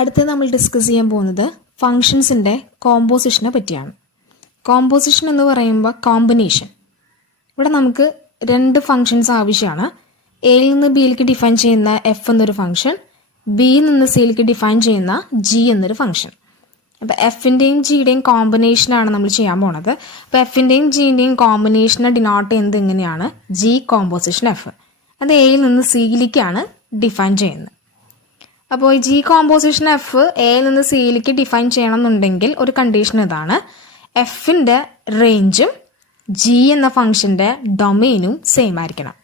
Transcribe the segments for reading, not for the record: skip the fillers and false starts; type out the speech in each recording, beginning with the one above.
അടുത്ത നമ്മൾ ഡിസ്കസ് ചെയ്യാൻ പോകുന്നത് ഫങ്ഷൻസിൻ്റെ കോമ്പോസിഷനെ പറ്റിയാണ്. കോമ്പോസിഷൻ എന്ന് പറയുമ്പോൾ കോമ്പിനേഷൻ. ഇവിടെ നമുക്ക് രണ്ട് ഫങ്ഷൻസ് ആവശ്യമാണ്. എയിൽ നിന്ന് ബിയിലേക്ക് ഡിഫൈൻ ചെയ്യുന്ന എഫ് എന്നൊരു ഫംഗ്ഷൻ, ബിയിൽ നിന്ന് സിയിലേക്ക് ഡിഫൈൻ ചെയ്യുന്ന ജി എന്നൊരു ഫംഗ്ഷൻ. അപ്പോൾ എഫിൻ്റെയും ജിയുടെയും കോമ്പിനേഷനാണ് നമ്മൾ ചെയ്യാൻ പോണത്. അപ്പോൾ എഫിൻ്റെയും ജിയുടെയും കോമ്പിനേഷനെ ഡിനോട്ട് ചെയ്യുന്നത് എങ്ങനെയാണ്? G composition F. അത് എയിൽ നിന്ന് സിയിലേക്കാണ് ഡിഫൈൻ ചെയ്യുന്നത്. അപ്പോൾ ജി കോമ്പോസിഷൻ എഫ് എയിൽ നിന്ന് സിയിലേക്ക് ഡിഫൈൻ ചെയ്യണം എന്നുണ്ടെങ്കിൽ ഒരു കണ്ടീഷൻ ഇതാണ്: എഫിൻ്റെ റേഞ്ചും ജി എന്ന ഫംഗ്ഷൻ്റെ ഡൊമെയിനും സെയിം ആയിരിക്കണം.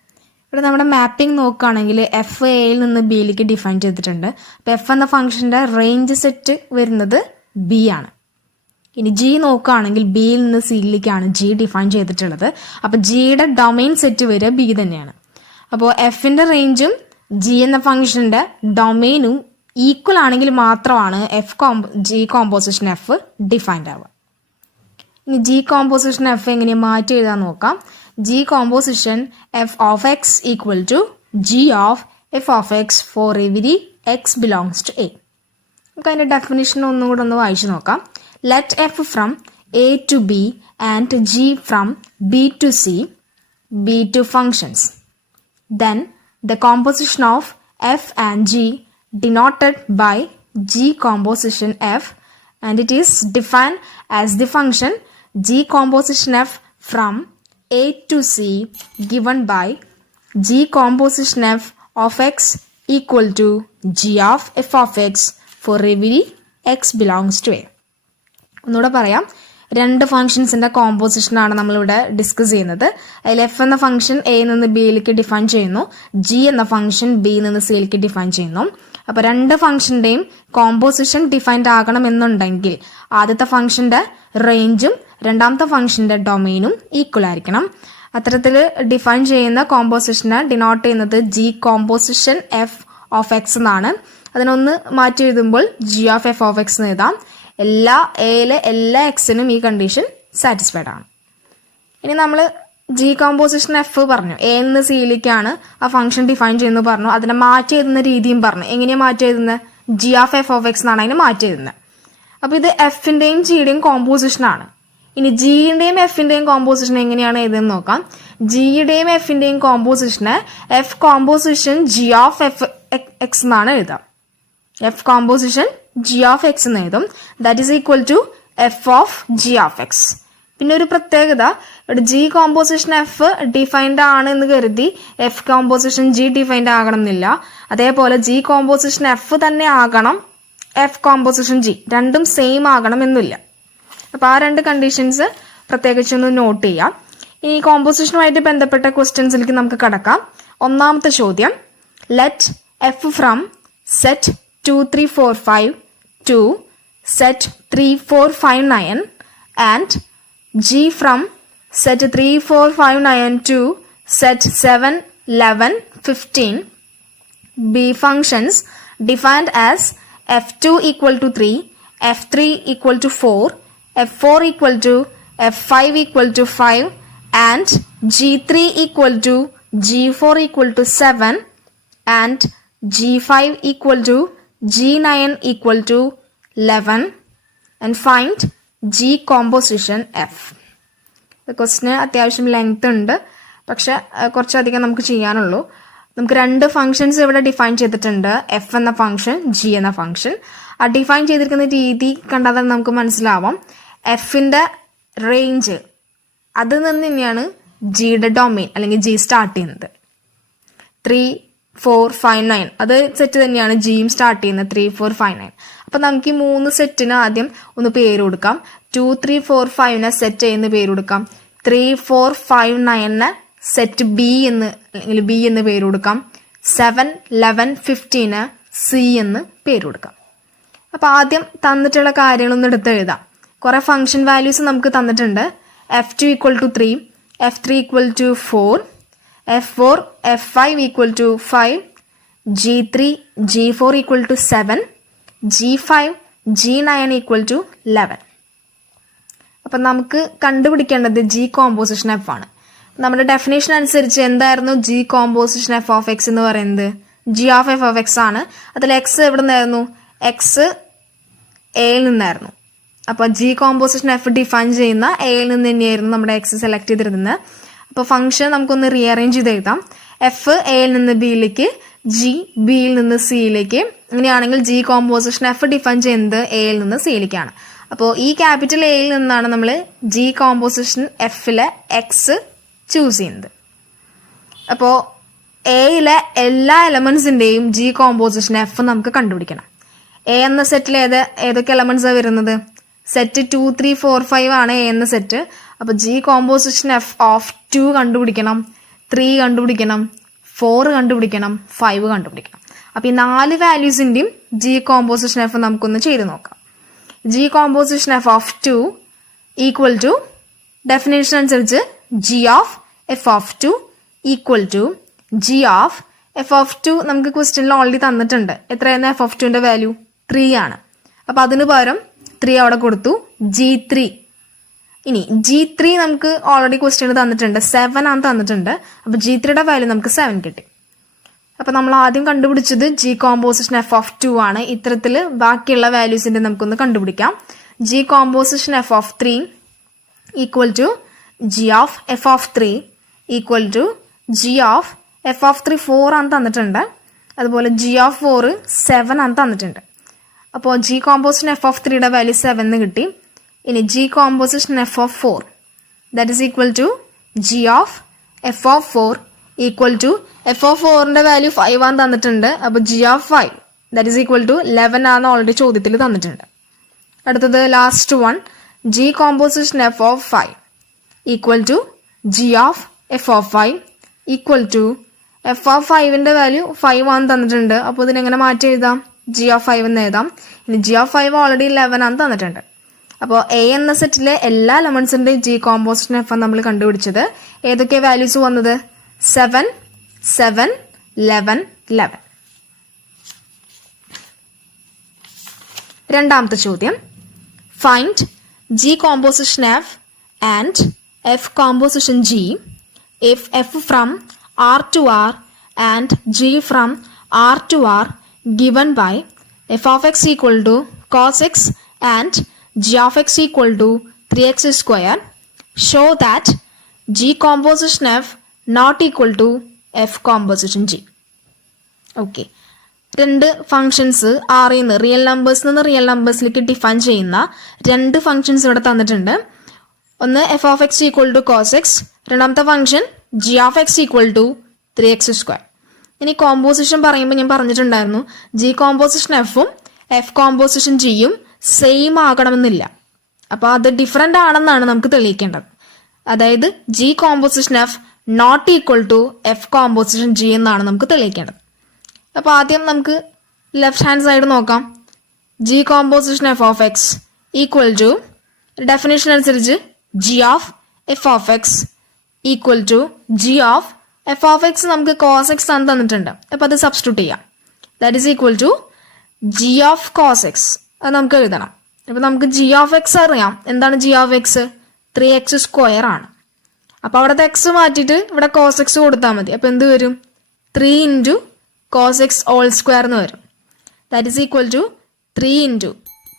ഇവിടെ നമ്മുടെ മാപ്പിംഗ് നോക്കുകയാണെങ്കിൽ എഫ് എയിൽ നിന്ന് ബിയിലേക്ക് ഡിഫൈൻ ചെയ്തിട്ടുണ്ട്. അപ്പോൾ എഫ് എന്ന ഫംഗ്ഷൻ്റെ റേഞ്ച് സെറ്റ് വരുന്നത് ബി ആണ്. ഇനി ജി നോക്കുകയാണെങ്കിൽ ബിയിൽ നിന്ന് സിയിലേക്കാണ് ജി ഡിഫൈൻ ചെയ്തിട്ടുള്ളത്. അപ്പോൾ ജിയുടെ ഡൊമെയിൻ സെറ്റ് വരിക ബി തന്നെയാണ്. അപ്പോൾ എഫിൻ്റെ റേഞ്ചും ജി എന്ന ഫംഗ്ഷൻ്റെ ഡൊമെയിനും ഈക്വൽ ആണെങ്കിൽ മാത്രമാണ് ജി കോമ്പോസിഷൻ എഫ് ഡിഫൈൻഡ് ആവുക. ഇനി ജി കോമ്പോസിഷൻ എഫ് എങ്ങനെയാണ് മാറ്റി എഴുതാൻ നോക്കാം. G composition F of X equal to G of F of X for every X belongs to A. നമുക്ക് അതിൻ്റെ ഡെഫിനിഷൻ ഒന്നും കൂടെ ഒന്ന് വായിച്ചു നോക്കാം. Let F from A to B and G from B to C be two functions. Then the composition of f and g denoted by g composition f, and it is defined as the function g composition f from a to c given by g composition f of x equal to g of f of x for every x belongs to a. ഒന്നുകൂടെ പറയാം. രണ്ട് ഫംഗ്ഷൻസിൻ്റെ കോമ്പോസിഷനാണ് നമ്മളിവിടെ discuss ചെയ്യുന്നത്. അതിൽ F എന്ന function എയിൽ നിന്ന് ബിയിലേക്ക് define ചെയ്യുന്നു, ജി എന്ന ഫംഗ്ഷൻ ബിയിൽ നിന്ന് സിയിലേക്ക് ഡിഫൈൻ ചെയ്യുന്നു. അപ്പോൾ രണ്ട് ഫംഗ്ഷൻ്റെയും കോമ്പോസിഷൻ ഡിഫൈൻഡ് ആകണമെന്നുണ്ടെങ്കിൽ ആദ്യത്തെ ഫംഗ്ഷൻ്റെ റേഞ്ചും രണ്ടാമത്തെ ഫംഗ്ഷൻ്റെ ഡൊമെയിനും ഈക്വൽ ആയിരിക്കണം. അത്തരത്തിൽ ഡിഫൈൻ ചെയ്യുന്ന കോമ്പോസിഷനെ ഡിനോട്ട് ചെയ്യുന്നത് G composition F of X എന്നാണ്. അതിനൊന്ന് മാറ്റി എഴുതുമ്പോൾ G of F of x എന്ന് എഴുതാം. എല്ലാ എയിലെ എല്ലാ എക്സിനും ഈ കണ്ടീഷൻ സാറ്റിസ്ഫൈഡ് ആണ്. ഇനി നമ്മൾ ജി കോമ്പോസിഷൻ എഫ് പറഞ്ഞു, എ നിന്ന് സിയിലേക്കാണ് ആ ഫംഗ്ഷൻ ഡിഫൈൻ ചെയ്യുന്നു പറഞ്ഞു. അതിനെ മാറ്റി എഴുതുന്ന രീതിയും പറഞ്ഞു. എങ്ങനെയാണ് മാറ്റി എഴുതുന്നത്? G of F of X എന്നാണ് അതിനെ മാറ്റി എഴുതുന്നത്. അപ്പോൾ ഇത് എഫിൻ്റെയും ജിയുടെയും കോമ്പോസിഷനാണ്. ഇനി ജിയുടെയും എഫിൻ്റെയും കോമ്പോസിഷൻ എങ്ങനെയാണ് എഴുതുന്നത് നോക്കാം. ജിയുടെയും എഫിൻ്റെയും കോമ്പോസിഷനെ f composition G of f x എന്നാണ് എഴുതാം. F composition G of x എന്ന് എഴുതും. That is equal to F of G of x. പിന്നെ ഒരു പ്രത്യേകത, ഇവിടെ ജി കോമ്പോസിഷൻ എഫ് ഡിഫൈൻഡ് ആണ് എന്ന് കരുതി എഫ് കോമ്പോസിഷൻ ജി ഡിഫൈൻഡ് ആകണം എന്നില്ല. അതേപോലെ ജി കോമ്പോസിഷൻ എഫ് തന്നെ ആകണം എഫ് കോമ്പോസിഷൻ ജി, രണ്ടും സെയിം ആകണം എന്നില്ല. അപ്പോൾ ആ രണ്ട് കണ്ടീഷൻസ് പ്രത്യേകിച്ചൊന്ന് നോട്ട് ചെയ്യാം. ഇനി കോമ്പോസിഷനുമായിട്ട് ബന്ധപ്പെട്ട ക്വസ്റ്റ്യൻസിലേക്ക് നമുക്ക് കടക്കാം. ഒന്നാമത്തെ ചോദ്യം: let F from set 2, 3, 4, 5 to set 3, 4, 5, 9 and G from set 3, 4, 5, 9 to set 7, 11, 15 be functions defined as f2 equal to 3, f3 equal to 4, f4 equal to f5 equal to 5 and G3 equal to G4 equal to 7 and G5 equal to G9 equal to 11 and find G composition F. ക്വസ്റ്റിന് അത്യാവശ്യം length ഉണ്ട്, പക്ഷെ കുറച്ചധികം നമുക്ക് ചെയ്യാനുള്ളൂ. നമുക്ക് രണ്ട് functions ഇവിടെ define ചെയ്തിട്ടുണ്ട്, F എന്ന ഫംഗ്ഷൻ, ജി എന്ന ഫംഗ്ഷൻ. ആ ഡിഫൈൻ ചെയ്തിരിക്കുന്ന രീതി കണ്ടാൽ നമുക്ക് മനസ്സിലാവാം. എഫിൻ്റെ റേഞ്ച് അതിൽ നിന്ന് തന്നെയാണ് ജിയുടെ ഡൊമെയിൻ അല്ലെങ്കിൽ ജി സ്റ്റാർട്ട് ചെയ്യുന്നത്. 3, 4, 5, 9 അത് സെറ്റ് തന്നെയാണ് ജിയും സ്റ്റാർട്ട് ചെയ്യുന്നത്. 3, 4, 5, 9. അപ്പം നമുക്ക് ഈ മൂന്ന് സെറ്റിന് ആദ്യം ഒന്ന് പേര് കൊടുക്കാം. 2, 3, 4, 5 സെറ്റ് ചെയ്യുന്ന പേര് കൊടുക്കാം. 3, 4, 5, 9 സെറ്റ് ബി എന്ന് അല്ലെങ്കിൽ ബി എന്ന് പേര് കൊടുക്കാം. 7, 11, 15 സി എന്ന് പേര് കൊടുക്കാം. അപ്പം ആദ്യം തന്നിട്ടുള്ള കാര്യങ്ങളൊന്നും എടുത്ത് എഴുതാം. കുറേ ഫംഗ്ഷൻ വാല്യൂസ് നമുക്ക് തന്നിട്ടുണ്ട്. f2 equal to 3, f3 equal to 4, f4, f5 equal to 5, g3, g4 equal to 7, g5, g9 equal to 11. അപ്പം നമുക്ക് കണ്ടുപിടിക്കേണ്ടത് ജി കോമ്പോസിഷൻ എഫ് ആണ്. നമ്മുടെ ഡെഫിനേഷൻ അനുസരിച്ച് എന്തായിരുന്നു G composition F of x എന്ന് പറയുന്നത്? G of F of X ആണ്. അതിൽ എക്സ് എവിടെ നിന്നായിരുന്നു? എക്സ് എയിൽ നിന്നായിരുന്നു. അപ്പോൾ ജി കോമ്പോസിഷൻ എഫ് ഡിഫൈൻ ചെയ്യുന്ന എയിൽ നിന്ന് തന്നെയായിരുന്നു നമ്മുടെ എക്സ് സെലക്ട് ചെയ്തിരുന്നത്. അപ്പോൾ ഫംഗ്ഷൻ നമുക്കൊന്ന് റീഅറേഞ്ച് ചെയ്ത് എഴുതാം. എഫ് എയിൽ നിന്ന് ബിയിലേക്ക്, ജി ബിയിൽ നിന്ന് സിയിലേക്ക്. ഇങ്ങനെയാണെങ്കിൽ ജി കോമ്പോസിഷൻ എഫ് ഡിഫൈൻ ചെയ്യുന്നത് എയിൽ നിന്ന് സിയിലേക്കാണ്. അപ്പോൾ ഈ ക്യാപിറ്റൽ എയിൽ നിന്നാണ് നമ്മൾ ജി കോമ്പോസിഷൻ എഫിലെ എക്സ് ചൂസ് ചെയ്യുന്നത്. അപ്പോൾ എയിലെ എല്ലാ എലമെന്റ്സിന്റെയും ജി കോമ്പോസിഷൻ എഫ് നമുക്ക് കണ്ടുപിടിക്കണം. എ എന്ന സെറ്റിൽ ഏതൊക്കെ എലമെന്റ്സാണ് വരുന്നത്? സെറ്റ് 2, 3, 4, 5 ആണ് എ എന്ന സെറ്റ്. അപ്പോൾ ജി കോമ്പോസിഷൻ എഫ് ഓഫ് 2 കണ്ടുപിടിക്കണം, 3 കണ്ടുപിടിക്കണം, 4 കണ്ടുപിടിക്കണം, 5 കണ്ടുപിടിക്കണം. അപ്പോൾ ഈ 4 വാല്യൂസിന്റെയും ജി കോമ്പോസിഷൻ എഫ് നമുക്കൊന്ന് ചെയ്ത് നോക്കാം. G composition F of 2 equal to definition അനുസരിച്ച് g of F of 2 equal to G of F of 2 നമുക്ക് ക്വസ്റ്റ്യനിൽ ഓൾറെഡി തന്നിട്ടുണ്ട്. എത്രയായിരുന്നു എഫ് ഓഫ് 2ന്റെ വാല്യൂ? 3 ആണ്. അപ്പോൾ അതിന് പകരം 3 അവിടെ കൊടുത്തു. G3. ഇനി G3 നമുക്ക് ഓൾറെഡി ക്വസ്റ്റ്യൻ തന്നിട്ടുണ്ട്, 7 ആണ് തന്നിട്ടുണ്ട്. അപ്പോൾ G3യുടെ വാല്യൂ നമുക്ക് 7 കിട്ടി. അപ്പോൾ നമ്മൾ ആദ്യം കണ്ടുപിടിച്ചത് ജി കോമ്പോസിഷൻ എഫ് ഓഫ് 2 ആണ്. ഇത്തരത്തിൽ ബാക്കിയുള്ള വാല്യൂസിന്റെ നമുക്കൊന്ന് കണ്ടുപിടിക്കാം. G composition F of 3 equal to G of F of 3 equal to G of F of 3 4 ആണ് തന്നിട്ടുണ്ട്. അതുപോലെ ജി ഓഫ് 4 7 ആണ് തന്നിട്ടുണ്ട്. അപ്പോൾ ജി കോമ്പോസിഷൻ എഫ് ഓഫ് 3യുടെ വാല്യൂ 7 കിട്ടി. ഇനി g composition F of 4 that is equal to G of F of 4 equal to F of 4ന്റെ വാല്യൂ 5 ആണ് തന്നിട്ടുണ്ട്. അപ്പോൾ g of 5 that is equal to 11 ആണ് ഓൾറെഡി ചോദ്യത്തിൽ തന്നിട്ടുണ്ട്. അടുത്തത് last one, g composition F of 5 equal to G of F of 5 equal to F of 5ന്റെ value 5 ആണ് തന്നിട്ടുണ്ട്. അപ്പോൾ ഇതിനെങ്ങനെ മാറ്റി എഴുതാം? ജി ഓഫ് 5 എന്ന് എഴുതാം. ഇനി ജി ഓഫ് 5 ഓൾറെഡി 11 ആണ് തന്നിട്ടുണ്ട്. അപ്പോൾ എ എന്ന സെറ്റിലെ എല്ലാ എലമെന്റ്സിന്റെയും ജി കോമ്പോസിഷൻ എഫ് നമ്മൾ കണ്ടുപിടിച്ചത്. ഏതൊക്കെ വാല്യൂസ് വന്നത്? 7, 7, 11, 11. രണ്ടാമത്തെ ചോദ്യം, find G composition F and F composition G if f from R to R and g from R to R given by f of x equal to cos x and g of x equal to 3x square, show that g composition f not equal to f composition g. Okay. രണ്ട് functions ആറിൽ നിന്ന് real നമ്പേഴ്സിൽ നിന്ന് real നമ്പേഴ്സിലേക്ക് define ചെയ്യുന്ന രണ്ട് functions ഇവിടെ തന്നിട്ടുണ്ട്. ഒന്ന് f of X equal to cos x, രണ്ടാമത്തെ function g of X equal to 3x square. ഇനി കോമ്പോസിഷൻ പറയുമ്പോൾ ഞാൻ പറഞ്ഞിട്ടുണ്ടായിരുന്നു ജി കോമ്പോസിഷൻ എഫും എഫ് കോമ്പോസിഷൻ ജിയും സെയിം ആകണമെന്നില്ല. അപ്പോൾ അത് ഡിഫറെൻ്റ് ആണെന്നാണ് നമുക്ക് തെളിയിക്കേണ്ടത്. അതായത് G composition F not equal to F composition g എന്നാണ് നമുക്ക് തെളിയിക്കേണ്ടത്. അപ്പോൾ ആദ്യം നമുക്ക് ലെഫ്റ്റ് ഹാൻഡ് സൈഡ് നോക്കാം. G composition F of X equal to definition അനുസരിച്ച് g of F of X equal to G of F of X നമുക്ക് cos X ആണ് തന്നിട്ടുണ്ട്. അപ്പോൾ അത് സബ്സ്റ്റിറ്റ്യൂട്ട് ചെയ്യാം. That is equal to G of cos X. അത് നമുക്ക് എഴുതണം. അപ്പോൾ നമുക്ക് ജി ഓഫ് എക്സ് അറിയാം. എന്താണ് G of X? 3x square ആണ്. അപ്പോൾ അവിടുത്തെ എക്സ് മാറ്റിയിട്ട് ഇവിടെ കോസ് എക്സ് കൊടുത്താൽ മതി. അപ്പോൾ എന്ത് വരും? 3 into cos X whole square എന്ന് വരും. That is equal to 3 into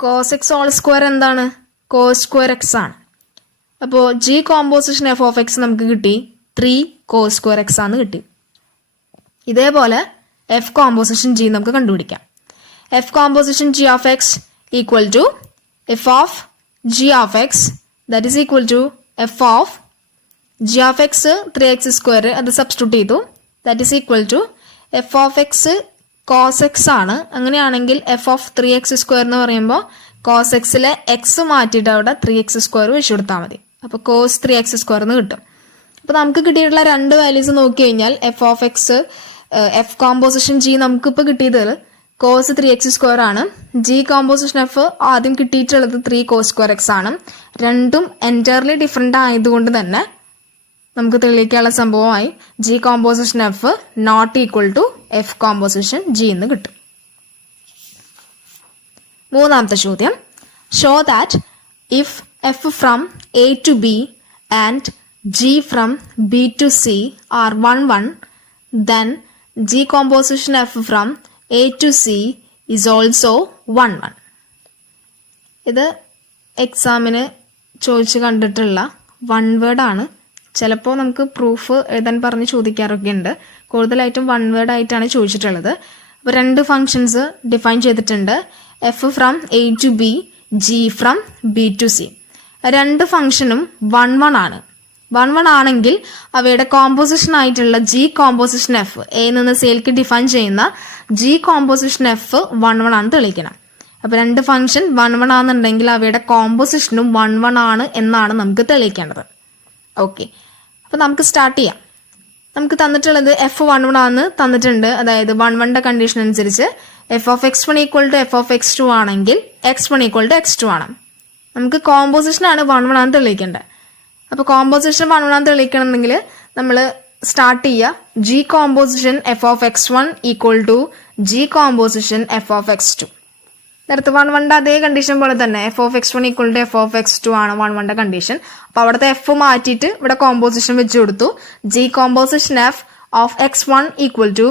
cos X whole square എന്താണ്? കോസ് സ്ക്വയർ എക്സ് ആണ്. അപ്പോൾ G composition F of X നമുക്ക് കിട്ടി 3 കോസ് സ്ക്വയർ എക്സ് ആണ് കിട്ടി. ഇതേപോലെ എഫ് കോമ്പോസിഷൻ ജി നമുക്ക് കണ്ടുപിടിക്കാം. F composition G of X equal to F of G of X that is equal to F of G of X 3x square, അത് substitute ചെയ്തു. That is equal to F of X cos X ആണ്. അങ്ങനെയാണെങ്കിൽ F of 3x square എന്ന് പറയുമ്പോൾ cos എക്സിലെ X മാറ്റിയിട്ട് അവിടെ 3x square വെച്ച് കൊടുത്താൽ മതി. അപ്പോൾ കോസ് 3x സ്ക്വയർ എന്ന് കിട്ടും. അപ്പോൾ നമുക്ക് കിട്ടിയിട്ടുള്ള രണ്ട് വാല്യൂസ് നോക്കി കഴിഞ്ഞാൽ F of X F composition G നമുക്കിപ്പോൾ കിട്ടിയത് കോസ് 3x സ്ക്വയർ ആണ്. ജി കോമ്പോസിഷൻ എഫ് ആദ്യം കിട്ടിയിട്ടുള്ളത് 3 കോസ് സ്ക്വയർ എക്സ് ആണ്. രണ്ടും എൻറ്റയർലി ഡിഫറെൻ്റ് ആയതുകൊണ്ട് തന്നെ നമുക്ക് തെളിയിക്കാനുള്ള സംഭവമായി G composition F not equal to F composition G എന്ന് കിട്ടും. മൂന്നാമത്തെ ചോദ്യം, show that if F from A to B and G from B to C are 1, 1, then G composition F from A to C is also 1 1. ഇത് എക്സാമിന് ചോദിച്ച് കണ്ടിട്ടുള്ള 1 വേർഡാണ്. ചിലപ്പോൾ നമുക്ക് പ്രൂഫ് എഴുതാൻ പറഞ്ഞ് ചോദിക്കാറൊക്കെ ഉണ്ട്. കൂടുതലായിട്ടും 1 വേർഡ് ആയിട്ടാണ് ചോദിച്ചിട്ടുള്ളത്. അപ്പോൾ 2 ഫങ്ഷൻസ് ഡിഫൈൻ ചെയ്തിട്ടുണ്ട്. F from A to B, G from B to C. 2 ഫംഗ്ഷനും 1 1 ആണ്. 1 1 ആണെങ്കിൽ അവയുടെ കോമ്പോസിഷൻ ആയിട്ടുള്ള ജി കോമ്പോസിഷൻ എഫ്, എ നിന്ന് സിയിലേക്ക് ഡിഫൈൻ ചെയ്യുന്ന ജി കോമ്പോസിഷൻ എഫ് 1 1 ആണ് തെളിയിക്കണം. അപ്പോൾ 2 ഫംഗ്ഷൻ 1 1 ആണെന്നുണ്ടെങ്കിൽ അവയുടെ കോമ്പോസിഷനും 1 1 ആണ് എന്നാണ് നമുക്ക് തെളിയിക്കേണ്ടത്. ഓക്കെ, അപ്പോൾ നമുക്ക് സ്റ്റാർട്ട് ചെയ്യാം. നമുക്ക് തന്നിട്ടുള്ളത് എഫ് 1 1 ആണെന്ന് തന്നിട്ടുണ്ട്. അതായത് 1 1ന്റെ കണ്ടീഷൻ അനുസരിച്ച് F of x1 equal to F of x2 ആണെങ്കിൽ x1 ഈക്വൽ ടു x2 ആണ്. നമുക്ക് കോമ്പോസിഷനാണ് 1 1 ആണെന്ന് തെളിയിക്കേണ്ടത്. അപ്പോൾ കോമ്പോസിഷൻ 1 1 ആണെന്ന് തെളിയിക്കണമെങ്കിൽ നമ്മൾ സ്റ്റാർട്ട് ചെയ്യുക G composition F of x1 equal to G composition F of x2. നേരത്തെ 1 1ന്റെ അതേ കണ്ടീഷൻ പോലെ തന്നെ F of x1 equal to F of x2 ആണ് 1 1ന്റെ കണ്ടീഷൻ. അപ്പോൾ അവിടുത്തെ എഫ് മാറ്റിയിട്ട് ഇവിടെ കോമ്പോസിഷൻ വെച്ച് കൊടുത്തു. G composition F of x1 equal to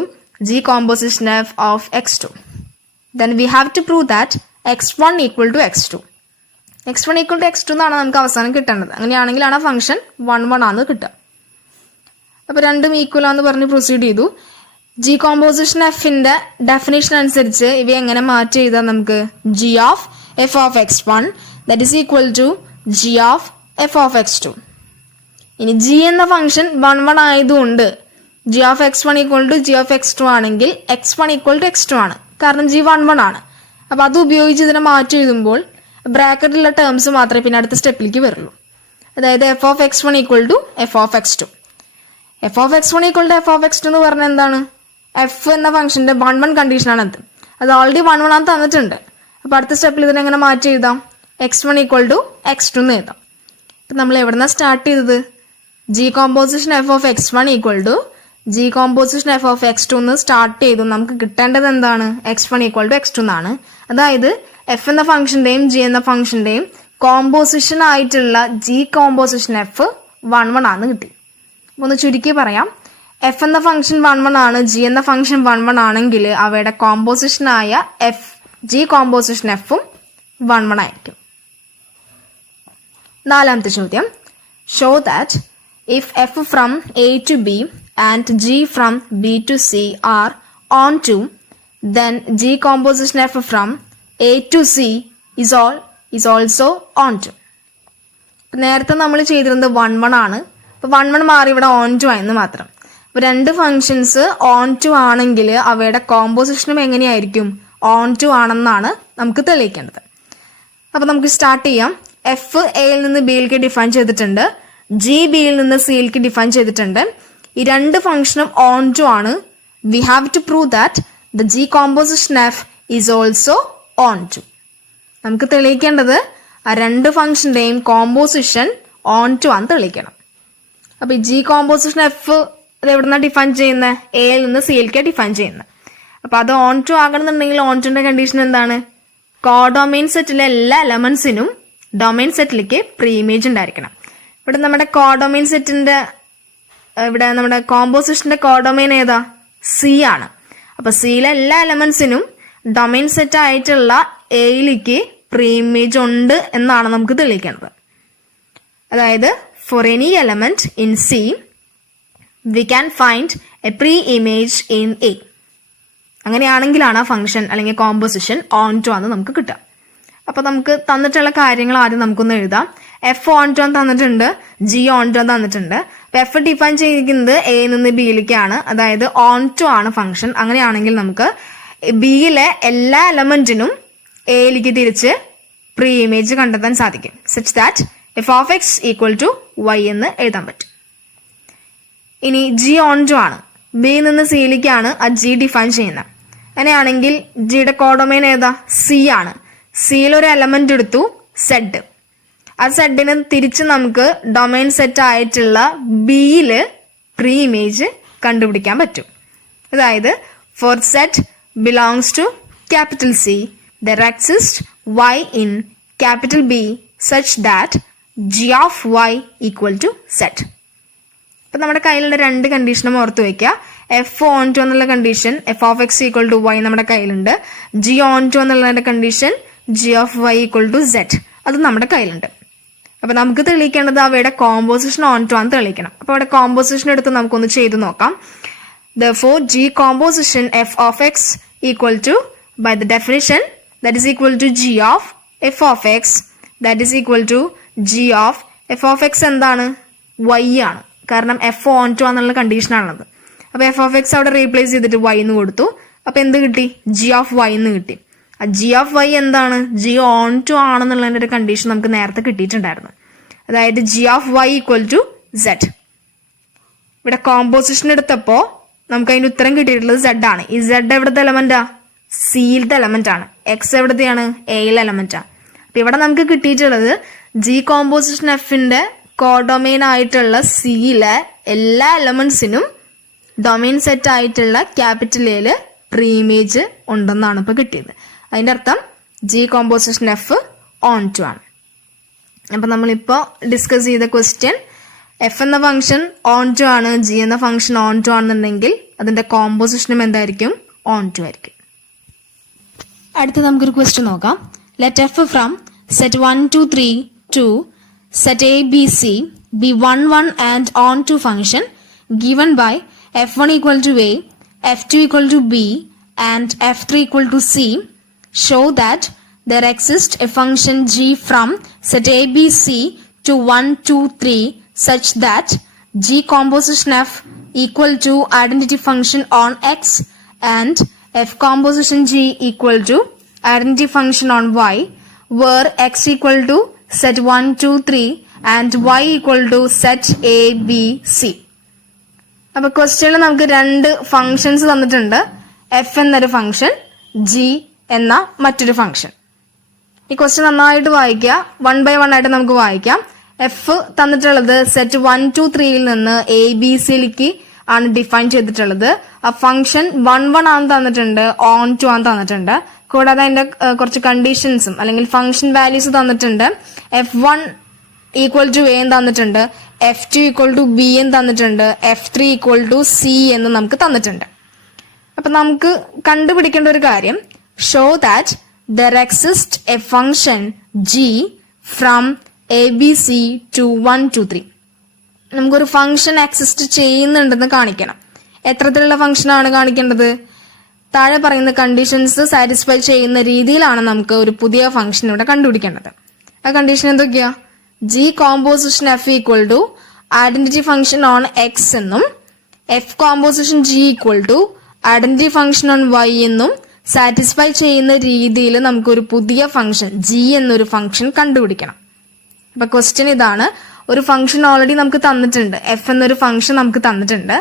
G composition F of x2. Then we have to prove that x1 equal to x2. x1 equal to x2 എന്നാണ് നമുക്ക് അവസാനം കിട്ടേണ്ടത്. അങ്ങനെയാണെങ്കിലാണ് ആ ഫംഗ്ഷൻ 1 1 ആണെന്ന് കിട്ടുക. അപ്പോൾ രണ്ടും ഈക്വൽ ആണെന്ന് പറഞ്ഞ് പ്രൊസീഡ് ചെയ്തു. ജി കോമ്പോസിഷൻ എഫിന്റെ ഡെഫിനേഷൻ അനുസരിച്ച് ഇവ എങ്ങനെ മാറ്റി എഴുതാം നമുക്ക്? G of F of x1 that is equal to G of F of x2. ഇനി ജി എന്ന ഫംഗ്ഷൻ 1 1 ആയതുകൊണ്ട് G of x1 equal to G of x2 ആണെങ്കിൽ x1 ഈക്വൽ ടു x2 ആണ്. കാരണം ജി 1 1 ആണ്. അപ്പോൾ അത് ഉപയോഗിച്ച് ഇതിനെ മാറ്റി എഴുതുമ്പോൾ ബ്രാക്കറ്റിലുള്ള ടേംസ് മാത്രമേ പിന്നെ അടുത്ത സ്റ്റെപ്പിലേക്ക് വരുള്ളൂ. അതായത് F of x1 equal to F of x2. F of x1 equal to F of x2 എന്ന് പറഞ്ഞാൽ എന്താണ്? എഫ് എന്ന ഫംഗ്ഷന്റെ 1 1 കണ്ടീഷനാണ് അത് ഓൾറെഡി 1 1 ആണ് തന്നിട്ടുണ്ട്. അപ്പോൾ അടുത്ത സ്റ്റെപ്പിൽ ഇതിനെങ്ങനെ മാറ്റി എഴുതാം? x1 ഈക്വൽ ടു x2 എന്ന് എഴുതാം. ഇപ്പം നമ്മൾ എവിടെന്നാണ് സ്റ്റാർട്ട് ചെയ്തത്? G composition F of x1 equal to G composition F of x2 എന്ന് സ്റ്റാർട്ട് ചെയ്തു. നമുക്ക് കിട്ടേണ്ടത് എന്താണ്? x1 ഈക്വൽ ടു x2 എന്നാണ്. അതായത് എഫ് എന്ന ഫംഗ്ഷന്റെയും ജി എന്ന ഫംഗ്ഷന്റെയും കോമ്പോസിഷൻ ആയിട്ടുള്ള ജി കോമ്പോസിഷൻ എഫ് 1 1 ആണെന്ന് കിട്ടി. ഒന്ന് ചുരുക്കി പറയാം, എഫ് എന്ന ഫംഗ്ഷൻ 1 1 ആണ്, ജി എന്ന ഫംഗ്ഷൻ 1 1 ആണെങ്കിൽ അവയുടെ കോമ്പോസിഷനായ എഫ് ജി കോമ്പോസിഷൻ എഫും 1 1 ആയിരിക്കും. 4ാമത്തെ ചോദ്യം, show that if F from A to B and G from B to C are onto, then G composition F from A to C is also onto. നേരത്തെ നമ്മൾ ചെയ്തിരുന്നത് 1 1 ആണ്. അപ്പോൾ 1 1 മാറി ഇവിടെ onto ആയെന്ന് മാത്രം. അപ്പോൾ 2 ഫംഗ്ഷൻസ് onto ആണെങ്കിൽ അവയുടെ കോമ്പോസിഷനും എങ്ങനെയായിരിക്കും? onto ആണെന്നാണ് നമുക്ക് തെളിയിക്കേണ്ടത്. അപ്പോൾ നമുക്ക് സ്റ്റാർട്ട് ചെയ്യാം. എഫ് എയിൽ നിന്ന് ബിയിലേക്ക് ഡിഫൈൻ ചെയ്തിട്ടുണ്ട്, ജി ബിയിൽ നിന്ന് സിയിലേക്ക് ഡിഫൈൻ ചെയ്തിട്ടുണ്ട്. ഈ 2 ഫംഗ്ഷനും onto ആണ്. We have to prove that the G composition F is also onto. നമുക്ക് തെളിയിക്കേണ്ടത് ആ 2 ഫംഗ്ഷന്റെയും കോമ്പോസിഷൻ onto ആണ് തെളിയിക്കണം. അപ്പൊ ഈ ജി കോമ്പോസിഷൻ എഫ് അത് എവിടുന്ന ഡിഫൈൻ ചെയ്യുന്നത്? എയിൽ നിന്ന് സിയിലേക്ക് ഡിഫൈൻ ചെയ്യുന്നത്. അപ്പൊ അത് onto ആകണമെന്നുണ്ടെങ്കിൽ ontoന്റെ കണ്ടീഷൻ എന്താണ്? കോഡൊമൈൻ സെറ്റിലെ എല്ലാ എലമെന്റ്സിനും ഡൊമൈൻ സെറ്റിലേക്ക് പ്രീ ഇമേജ് ഉണ്ടായിരിക്കണം. ഇവിടെ നമ്മുടെ കോഡൊമൈൻ സെറ്റിന്റെ ഇവിടെ നമ്മുടെ കോമ്പോസിഷന്റെ കോഡൊമൈൻ ഏതാ? സി ആണ്. അപ്പൊ സിയിലെ എല്ലാ എലമെന്റ്സിനും ഡൊമൈൻ സെറ്റ് ആയിട്ടുള്ള എയിലേക്ക് പ്രീ ഇമേജ് ഉണ്ട് എന്നാണ് നമുക്ക് തെളിയിക്കേണ്ടത്. അതായത് for any element in C we can find a preimage in A. അങ്ങനെയാണെങ്കിലാണ് ആ ഫംഗ്ഷൻ അല്ലെങ്കിൽ കോമ്പോസിഷൻ onto ആണെന്ന് നമുക്ക് കിട്ടുക. അപ്പൊ നമുക്ക് തന്നിട്ടുള്ള കാര്യങ്ങൾ ആദ്യം നമുക്കൊന്ന് എഴുതാം. എഫ് onto തന്നിട്ടുണ്ട്, ജി onto തന്നിട്ടുണ്ട്. എഫ് ഡിഫൈൻ ചെയ്തിരിക്കുന്നത് എ നിന്ന് ബിയിലേക്കാണ്, അതായത് onto ആണ് ഫംഗ്ഷൻ. അങ്ങനെയാണെങ്കിൽ നമുക്ക് ബിയിലെ എല്ലാ എലമെന്റിനും എയിലേക്ക് തിരിച്ച് പ്രീ ഇമേജ് കണ്ടെത്താൻ സാധിക്കും. Such that F of X equal to Y എന്ന് എഴുതാൻ പറ്റും. ഇനി ജി onto ആണ്, ബി നിന്ന് സിയിലേക്കാണ് ആ ജി ഡിഫൈൻ ചെയ്യുന്നത്. അങ്ങനെയാണെങ്കിൽ ജിയുടെ കോഡൊമൈൻ ഏതാ? സി ആണ്. സിയിൽ ഒരു എലമെന്റ് എടുത്തു, സെഡ്. ആ സെഡിന് തിരിച്ച് നമുക്ക് ഡൊമൈൻ സെറ്റ് ആയിട്ടുള്ള ബിയില് പ്രീ ഇമേജ് കണ്ടുപിടിക്കാൻ പറ്റും. അതായത് for set belongs to capital C there exist Y in capital B such that G of Y equal to set. അപ്പം നമ്മുടെ കയ്യിലുള്ള രണ്ട് കണ്ടീഷനും ഓർത്ത് വയ്ക്കുക. എഫ് ഓൺ ടു എന്നുള്ള condition F of X equal to Y നമ്മുടെ കയ്യിലുണ്ട്. ജി ഓൺ ടു എന്നുള്ളതിന്റെ condition G of Y equal to Z അത് നമ്മുടെ കയ്യിലുണ്ട്. അപ്പൊ നമുക്ക് തെളിയിക്കേണ്ടത് അവയുടെ കോമ്പോസിഷൻ ഓൺ ടു ആണ് തെളിയിക്കണം. അപ്പൊ അവിടെ കോമ്പോസിഷൻ എടുത്ത് നമുക്കൊന്ന് ചെയ്തു നോക്കാം. Therefore, G composition f of x equal to, by the definition, that is equal to G of f of x, that is equal to G of f of x എന്താണ്? y ആണ്. കാരണം f on to എന്നുള്ള condition ആണത്. അപ്പൊ f of x അവിടെ replace ചെയ്തിട്ട് y എന്ന് കൊടുത്തു. അപ്പൊ എന്ത് കിട്ടി? G of y എന്ന് കിട്ടി. ആ G of y എന്താണ്? G on to ആണെന്നുള്ളതിന്റെ ഒരു കണ്ടീഷൻ നമുക്ക് നേരത്തെ കിട്ടിയിട്ടുണ്ടായിരുന്നു. അതായത് G of y equal to z. ഇവിടെ കോമ്പോസിഷൻ എടുത്തപ്പോ നമുക്ക് അതിന്റെ ഉത്തരം കിട്ടിയിട്ടുള്ളത് Z ആണ്. ഈ Z എവിടുത്തെ എലമെന്റാ? സിയിലത്തെ എലമെന്റ് ആണ്. എക്സ് എവിടത്തെയാണ്? എയിലെ എലമെന്റ് ആണ്. അപ്പൊ ഇവിടെ നമുക്ക് കിട്ടിയിട്ടുള്ളത് ജി കോമ്പോസിഷൻ എഫിന്റെ കോഡൊമൈൻ ആയിട്ടുള്ള സിയിലെ എല്ലാ എലമെന്റ്സിനും ഡൊമൈൻ സെറ്റ് ആയിട്ടുള്ള ക്യാപിറ്റൽ എയില് പ്രീമേജ് ഉണ്ടെന്നാണ് ഇപ്പൊ കിട്ടിയത്. അതിന്റെ അർത്ഥം G composition F onto ആണ്. അപ്പൊ നമ്മളിപ്പോ ഡിസ്കസ് ചെയ്ത ക്വസ്റ്റ്യൻ എഫ് എന്ന ഫംഗ്ഷൻ ഓൺ ടു ആണ്, ജി എന്ന ഫംഗ്ഷൻ ഓൺ ടു ആണെന്നുണ്ടെങ്കിൽ അതിന്റെ കോമ്പോസിഷനും എന്തായിരിക്കും? ഓൺ ടു ആയിരിക്കും. അടുത്ത നമുക്കൊരു ക്വസ്റ്റ്യൻ നോക്കാം. Let F from set 1 2 3 to set A B C be 1 1 and onto function given by f1 equal to a, f2 equal to b and f3 equal to c. Show that there exists a function g from set a b c to 1 2 3 such that G composition F equal to identity function on X and F composition G equal to identity function on Y, where X equal to set 1 2 3 and Y equal to set A B C. അപ്പൊ ക്വസ്റ്റ്യനിൽ നമുക്ക് രണ്ട് functions തന്നിട്ടുണ്ട്. F എന്നൊരു function, G എന്ന മറ്റൊരു function. ഈ question നന്നായിട്ട് വായിക്കുക. 1 by 1 ആയിട്ട് നമുക്ക് വായിക്കാം. എഫ് തന്നിട്ടുള്ളത് സെറ്റ് 1 2 3യിൽ നിന്ന് എ ബി സിയിലേക്ക് ആണ് ഡിഫൈൻ ചെയ്തിട്ടുള്ളത്. ആ ഫംഗ്ഷൻ 1 1 ആണ് തന്നിട്ടുണ്ട്, ഓൺ ടു ആണ് തന്നിട്ടുണ്ട്. കൂടാതെ അതിന്റെ കുറച്ച് കണ്ടീഷൻസും അല്ലെങ്കിൽ ഫംഗ്ഷൻ വാല്യൂസ് തന്നിട്ടുണ്ട്. f1 ഈക്വൽ ടു എ എന്ന് തന്നിട്ടുണ്ട്, f2 ഈക്വൽ ടു ബി എന്ന് തന്നിട്ടുണ്ട്, f3 ഈക്വൽ ടു സി എന്ന് നമുക്ക് തന്നിട്ടുണ്ട്. അപ്പൊ നമുക്ക് കണ്ടുപിടിക്കേണ്ട ഒരു കാര്യം, show that there exist a function G from A B C to 1 2 3. നമുക്കൊരു ഫംഗ്ഷൻ എക്സിസ്റ്റ് ചെയ്യുന്നുണ്ടെന്ന് കാണിക്കണം. എത്രത്തിലുള്ള ഫംഗ്ഷൻ ആണ് കാണിക്കേണ്ടത്? താഴെ പറയുന്ന കണ്ടീഷൻസ് സാറ്റിസ്ഫൈ ചെയ്യുന്ന രീതിയിലാണ് നമുക്ക് ഒരു പുതിയ ഫംഗ്ഷൻ ഇവിടെ കണ്ടുപിടിക്കേണ്ടത്. ആ കണ്ടീഷൻ എന്തൊക്കെയാ? G composition f equal to identity function on x എന്നും f composition G equal to identity function on y എന്നും സാറ്റിസ്ഫൈ ചെയ്യുന്ന രീതിയിൽ നമുക്കൊരു പുതിയ ഫംഗ്ഷൻ ജി എന്നൊരു ഫംഗ്ഷൻ കണ്ടുപിടിക്കണം. അപ്പൊ ക്വസ്റ്റ്യൻ ഇതാണ്. ഒരു ഫംഗ്ഷൻ ഓൾറെഡി നമുക്ക് തന്നിട്ടുണ്ട്, എഫ് എന്നൊരു ഫംഗ്ഷൻ നമുക്ക് തന്നിട്ടുണ്ട്.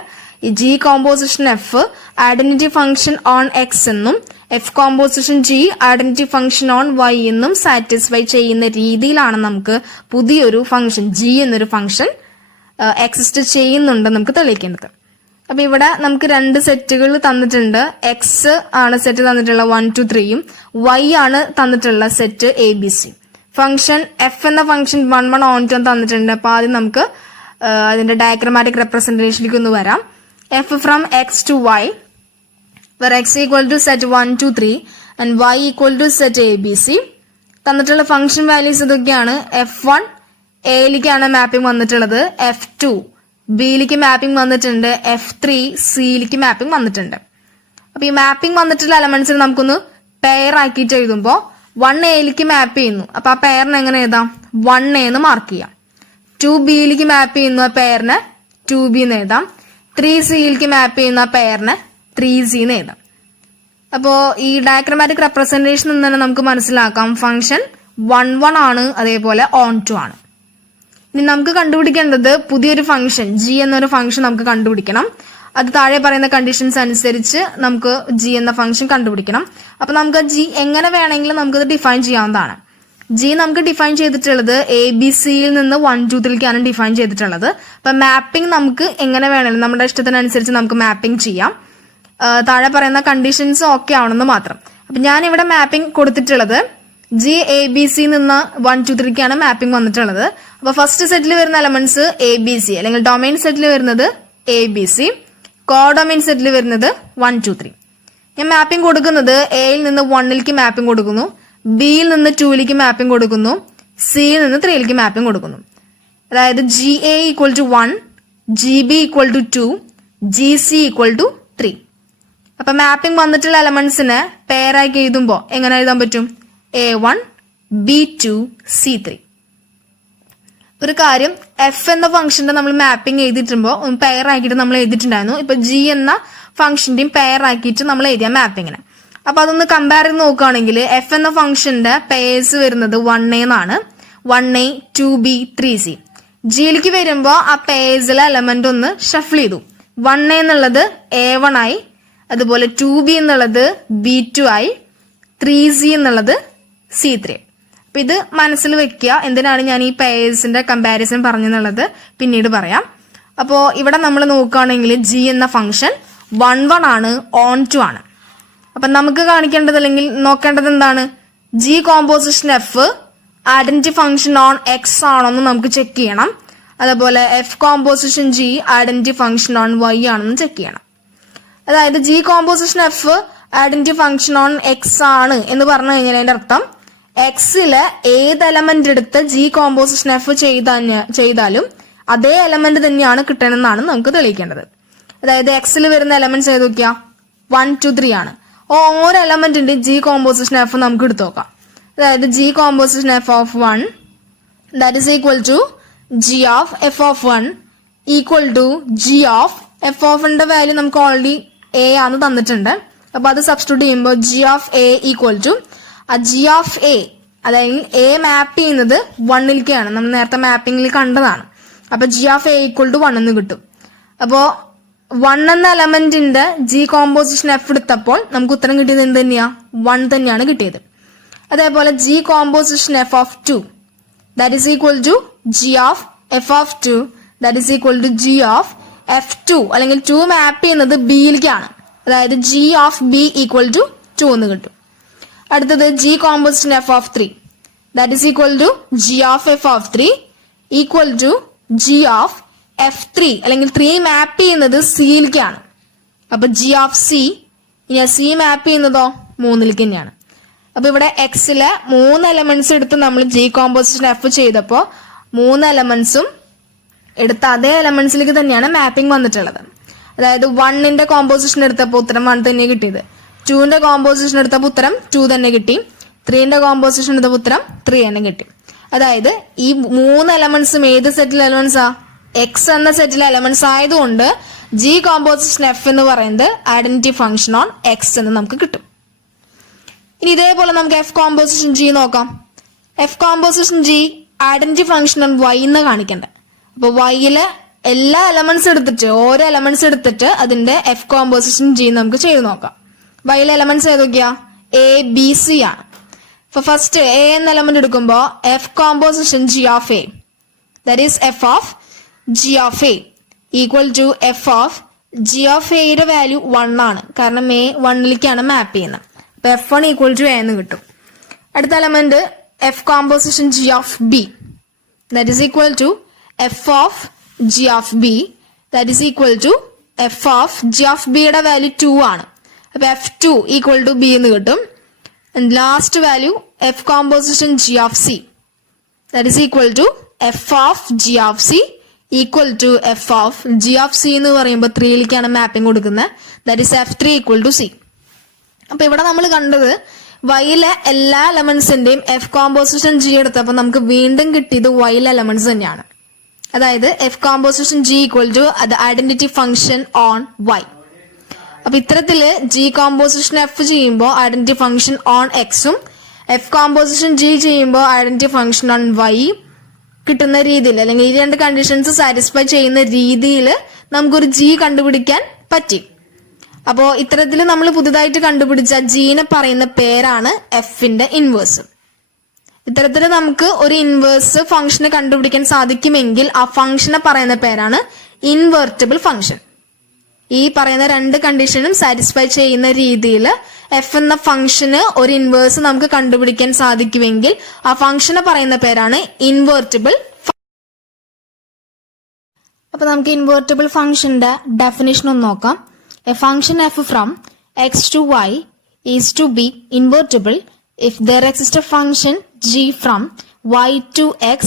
ഈ g composition F identity function on x എന്നും f composition G identity function on y എന്നും സാറ്റിസ്ഫൈ ചെയ്യുന്ന രീതിയിലാണ് നമുക്ക് പുതിയൊരു ഫംഗ്ഷൻ ജി എന്നൊരു ഫംഗ്ഷൻ എക്സിസ്റ്റ് ചെയ്യുന്നുണ്ടെന്ന് നമുക്ക് തെളിയിക്കേണ്ടത്. അപ്പൊ ഇവിടെ നമുക്ക് രണ്ട് സെറ്റുകൾ തന്നിട്ടുണ്ട്. എക്സ് ആണ് സെറ്റ് തന്നിട്ടുള്ള 1 2 3യും വൈ ആണ് തന്നിട്ടുള്ള set A B C. Function F എന്ന ഫംഗ്ഷൻ 1 1 ഓൺ ടു തന്നിട്ടുണ്ട്. അപ്പൊ ആദ്യം നമുക്ക് അതിന്റെ ഡയഗ്രമാറ്റിക് റെപ്രസെന്റേഷനിലേക്ക് ഒന്ന് വരാം. F from X to Y, where x equal to set 1 2 3 and y equal to set a b c. തന്നിട്ടുള്ള ഫംഗ്ഷൻ വാല്യൂസ് ഇതൊക്കെയാണ്. f1 എയിലേക്കാണ് മാപ്പിംഗ് വന്നിട്ടുള്ളത്, f2 ബിയിലേക്ക് മാപ്പിംഗ് വന്നിട്ടുണ്ട്, f3 സിയിലേക്ക് മാപ്പിംഗ് വന്നിട്ടുണ്ട്. അപ്പൊ ഈ മാപ്പിംഗ് വന്നിട്ടുള്ള എലമെന്റ്സിന് നമുക്കൊന്ന് പെയർ ആക്കിയിട്ട് എഴുതുമ്പോൾ 1 എയിലേക്ക് മാപ്പ് ചെയ്യുന്നു. അപ്പൊ ആ പെയറിന് എങ്ങനെ എഴുതാം? 1 എന്ന് മാർക്ക് ചെയ്യാം. 2 ബിയിലേക്ക് മാപ്പ് ചെയ്യുന്നു, ആ പെയറിന് 2b എന്ന് എഴുതാം. 3 സിയിലേക്ക് മാപ്പ് ചെയ്യുന്ന ആ പെയറിന് 3c എന്ന് എഴുതാം. അപ്പോ ഈ ഡയഗ്രമാറ്റിക് റെപ്രസെന്റേഷൻ നിന്ന് തന്നെ നമുക്ക് മനസ്സിലാക്കാം ഫംഗ്ഷൻ 1 1 ആണ്, അതേപോലെ ഓൺ ടു ആണ്. ഇനി നമുക്ക് കണ്ടുപിടിക്കേണ്ടത് പുതിയൊരു ഫംഗ്ഷൻ ജി എന്നൊരു ഫംഗ്ഷൻ നമുക്ക് കണ്ടുപിടിക്കണം. അത് താഴെ പറയുന്ന കണ്ടീഷൻസ് അനുസരിച്ച് നമുക്ക് ജി എന്ന ഫംഗ്ഷൻ കണ്ടുപിടിക്കണം. അപ്പൊ നമുക്ക് ജി എങ്ങനെ വേണമെങ്കിലും നമുക്കത് ഡിഫൈൻ ചെയ്യാവുന്നതാണ്. ജി നമുക്ക് ഡിഫൈൻ ചെയ്തിട്ടുള്ളത് എ ബി സിയിൽ നിന്ന് 1 2 3ക്കാണ് ഡിഫൈൻ ചെയ്തിട്ടുള്ളത്. അപ്പൊ മാപ്പിംഗ് നമുക്ക് എങ്ങനെ വേണമെങ്കിലും നമ്മുടെ ഇഷ്ടത്തിനനുസരിച്ച് നമുക്ക് മാപ്പിംഗ് ചെയ്യാം. താഴെ പറയുന്ന കണ്ടീഷൻസ് ഓക്കെ ആവണമെന്ന് മാത്രം. അപ്പൊ ഞാൻ ഇവിടെ മാപ്പിംഗ് കൊടുത്തിട്ടുള്ളത് ജി എ ബി സി നിന്ന് 1 2 3ക്കാണ് മാപ്പിംഗ് വന്നിട്ടുള്ളത്. അപ്പൊ ഫസ്റ്റ് സെറ്റിൽ വരുന്ന എലമെന്റ്സ് എ ബി സി അല്ലെങ്കിൽ ഡൊമൈൻ സെറ്റിൽ വരുന്നത് എ ബി സി, കോഡൊമൈൻ സെറ്റിൽ വരുന്നത് 1 2 3. ഞാൻ മാപ്പിംഗ് കൊടുക്കുന്നത് എയിൽ നിന്ന് 1ലേക്ക് മാപ്പിംഗ് കൊടുക്കുന്നു, ബിയിൽ നിന്ന് 2ലേക്ക് മാപ്പിംഗ് കൊടുക്കുന്നു, സിയിൽ നിന്ന് 3ലേക്ക് മാപ്പിംഗ് കൊടുക്കുന്നു. അതായത് G A equal to 1, G B equal to 2, G C equal to 3. അപ്പൊ മാപ്പിംഗ് വന്നിട്ടുള്ള എലമെന്റ്സിനെ പെയറാക്കി എഴുതുമ്പോൾ എങ്ങനെ എഴുതാൻ പറ്റും? A1 B2 C3. ഒരു കാര്യം, എഫ് എന്ന ഫംഗ്ഷന്റെ നമ്മൾ മാപ്പിംഗ് എഴുതിയിട്ടുമ്പോൾ പെയർ ആക്കിയിട്ട് നമ്മൾ എഴുതിയിട്ടുണ്ടായിരുന്നു. ഇപ്പൊ ജി എന്ന ഫംഗ്ഷന്റെയും പെയർ ആക്കിയിട്ട് നമ്മൾ എഴുതിയ മാപ്പിങ്ങിന്. അപ്പൊ അതൊന്ന് കമ്പയർ ചെയ്ത് നോക്കുകയാണെങ്കിൽ എഫ് എന്ന ഫംഗ്ഷന്റെ പെയേഴ്സ് വരുന്നത് 1A എന്നാണ്, 1A 2B 3C. ജിയിലേക്ക് വരുമ്പോൾ ആ പെയേഴ്സിലെ എലമെന്റ് ഒന്ന് ഷഫിൾ ചെയ്തു. 1A എന്നുള്ളത് A1 ആയി, അതുപോലെ 2B എന്നുള്ളത് B2 ആയി, 3C എന്നുള്ളത് C3. അപ്പൊ ഇത് മനസ്സിൽ വെക്കുക. എന്തിനാണ് ഞാൻ ഈ പെയേഴ്സിന്റെ കമ്പാരിസൺ പറഞ്ഞെന്നുള്ളത് പിന്നീട് പറയാം. അപ്പോൾ ഇവിടെ നമ്മൾ നോക്കുകയാണെങ്കിൽ ജി എന്ന ഫംഗ്ഷൻ 1 1 ആണ്, ഓൺ 2 ആണ്. അപ്പൊ നമുക്ക് കാണിക്കേണ്ടത് അല്ലെങ്കിൽ നോക്കേണ്ടത് എന്താണ്? G composition F identity function on X ആണോ എന്ന് നമുക്ക് ചെക്ക് ചെയ്യണം. അതേപോലെ F composition G identity function on Y ആണെന്ന് ചെക്ക് ചെയ്യണം. അതായത് G composition F identity function on X ആണ് എന്ന് പറഞ്ഞു കഴിഞ്ഞാൽ അതിന്റെ അർത്ഥം എക്സിലെ ഏത് എലമെന്റ് എടുത്ത് ജി കോമ്പോസിഷൻ എഫ് ചെയ്താലും അതേ എലമെന്റ് തന്നെയാണ് കിട്ടണമെന്നാണ് നമുക്ക് തെളിയിക്കേണ്ടത്. അതായത് എക്സിൽ വരുന്ന എലമെന്റ്സ് ഏത് നോക്കിയാ 1 2 3 ആണ്. ഓരോ എലമെന്റിന്റെ ജി കോമ്പോസിഷൻ എഫ് നമുക്ക് എടുത്തു നോക്കാം. അതായത് G composition F of 1 that is equal to G of F of 1 equal to G of F of ന്റെ വാല്യൂ നമുക്ക് ഓൾറെഡി എ ആണ് തന്നിട്ടുണ്ട്. അപ്പൊ അത് സബ്സ്റ്റിറ്റ്യൂട്ട് ചെയ്യുമ്പോൾ G of A equal to ആ ജി ഓഫ് എ, അതായത് എ മാപ്പ് ചെയ്യുന്നത് 1ലേക്കാണ്, നമ്മൾ നേരത്തെ മാപ്പിംഗിൽ കണ്ടതാണ്. അപ്പൊ G of A equal to 1 എന്ന് കിട്ടും. അപ്പോ 1 എന്ന എലമെന്റിന്റെ ജി കോമ്പോസിഷൻ എഫ് എടുത്തപ്പോൾ നമുക്ക് ഉത്തരം കിട്ടിയത് എന്ത് തന്നെയാ? 1 തന്നെയാണ് കിട്ടിയത്. അതേപോലെ G composition F of 2 that is equal to G of F of 2 that is equal to G of F2 അല്ലെങ്കിൽ 2 മാപ്പ് ചെയ്യുന്നത് ബിയിലേക്കാണ്. അതായത് G of B equal to 2 എന്ന് കിട്ടും. അടുത്തത് G composition F of 3 that is equal to G of F of 3 equal to G of F3 അല്ലെങ്കിൽ 3 map ചെയ്യുന്നത് സിയിലേക്കാണ്. അപ്പൊ ജി ഓഫ് സി, ഇനി സി മാപ്പ് ചെയ്യുന്നതോ 3ലേക്ക് തന്നെയാണ്. അപ്പൊ ഇവിടെ എക്സിലെ 3 എലമെന്റ്സ് എടുത്ത് നമ്മൾ ജി കോമ്പോസിഷൻ എഫ് ചെയ്തപ്പോ 3 എലമെന്റ്സും എടുത്ത അതേ എലമെന്റ്സിലേക്ക് തന്നെയാണ് മാപ്പിംഗ് വന്നിട്ടുള്ളത്. അതായത് 1ന്റെ കോമ്പോസിഷൻ എടുത്തപ്പോൾ ഉത്തരം 1 തന്നെ കിട്ടിയത്, 2ന്റെ കോമ്പോസിഷൻ എടുത്തപ്പോൾ ഉത്തരം 2 തന്നെ കിട്ടി, 3ന്റെ കോമ്പോസിഷൻ എടുത്തപ്പോൾ ഉത്തരം 3 തന്നെ കിട്ടി. അതായത് ഈ 3 എലമെന്റ്സും ഏത് സെറ്റിലെ എലമെന്റ്സാ? എക്സ് എന്ന സെറ്റിലെ എലമെന്റ്സ് ആയതുകൊണ്ട് ജി കോമ്പോസിഷൻ എഫ് എന്ന് പറയുന്നത് ഐഡന്റിറ്റി ഫംഗ്ഷൻ ഓൺ എക്സ് എന്ന് നമുക്ക് കിട്ടും. ഇനി ഇതേപോലെ നമുക്ക് എഫ് കോമ്പോസിഷൻ ജി നോക്കാം. F composition G identity function on Y എന്ന് കാണിക്കണ്ടേ. അപ്പൊ വൈയിലെ എല്ലാ എലമെന്റ്സ് എടുത്തിട്ട് ഓരോ എലമെന്റ്സ് എടുത്തിട്ട് അതിന്റെ എഫ് കോമ്പോസിഷൻ ജി നമുക്ക് ചെയ്ത് നോക്കാം. വൈയിലെ എലമെന്റ്സ് ഏതൊക്കെയാ? എ ബി സി ആണ്. അപ്പൊ ഫസ്റ്റ് എ എന്ന എലമെന്റ് എടുക്കുമ്പോൾ F composition G of A that is F of G of A equal to F of G of എയുടെ വാല്യൂ 1 ആണ്, കാരണം എ 1ലേക്കാണ് മാപ്പ് ചെയ്യുന്നത്. അപ്പൊ F1 ഈക്വൽ ടു എ എന്ന് കിട്ടും. അടുത്ത element F composition G of B that is equal to F of G of B that is equal to F of G of ബിയുടെ value 2 ആണ്. അപ്പൊ F2 ഈക്വൽ ടു ബി എന്ന് കിട്ടും. Last value F composition G of C that is equal to F of G of C equal to F of G of C എന്ന് പറയുമ്പോൾ 3ലേക്കാണ് mapping കൊടുക്കുന്നത്. That is F3 equal to C. അപ്പൊ ഇവിടെ നമ്മൾ കണ്ടത് വൈയിലെ എല്ലാ എലമെന്റ്സിന്റെയും എഫ് കോമ്പോസിഷൻ ജി എടുത്തപ്പോൾ നമുക്ക് വീണ്ടും കിട്ടിയത് വൈയിലെ എലമെന്റ്സ് തന്നെയാണ്. അതായത് F composition G equal to അത് ഐഡന്റിറ്റി ഫംഗ്ഷൻ ഓൺ വൈ. അപ്പൊ ഇത്തരത്തില് ജി കോമ്പോസിഷൻ എഫ് ചെയ്യുമ്പോൾ ഐഡന്റിറ്റി ഫംഗ്ഷൻ ഓൺ എക്സും എഫ് കോമ്പോസിഷൻ ജി ചെയ്യുമ്പോൾ ഐഡന്റിറ്റി ഫംഗ്ഷൻ ഓൺ വൈ കിട്ടുന്ന രീതിയിൽ അല്ലെങ്കിൽ ഈ 2 കണ്ടീഷൻസ് സാറ്റിസ്ഫൈ ചെയ്യുന്ന രീതിയിൽ നമുക്കൊരു ജി കണ്ടുപിടിക്കാൻ പറ്റി. അപ്പോ ഇത്തരത്തിൽ നമ്മൾ പുതുതായിട്ട് കണ്ടുപിടിച്ച ജീനെ പറയുന്ന പേരാണ് എഫിന്റെ ഇൻവേഴ്സ്. ഇത്തരത്തിൽ നമുക്ക് ഒരു ഇൻവേഴ്സ് ഫംഗ്ഷനെ കണ്ടുപിടിക്കാൻ സാധിക്കുമെങ്കിൽ ആ ഫംഗ്ഷനെ പറയുന്ന പേരാണ് ഇൻവെർട്ടിബിൾ ഫംഗ്ഷൻ. ഈ പറയുന്ന 2 കണ്ടീഷനും സാറ്റിസ്ഫൈ ചെയ്യുന്ന രീതിയിൽ എഫ് എന്ന ഫംഗ്ഷന് ഒരു ഇൻവേഴ്സ് നമുക്ക് കണ്ടുപിടിക്കാൻ സാധിക്കുമെങ്കിൽ ആ ഫംഗ്ഷനെ പറയുന്ന പേരാണ് ഇൻവെർട്ടിബിൾ അപ്പോൾ നമുക്ക് ഇൻവേർട്ടിബിൾ ഫംഗ്ഷന്റെ ഡെഫിനിഷൻ ഒന്ന് നോക്കാം. A function F from X to Y is to be invertible if there exists a function g from y to x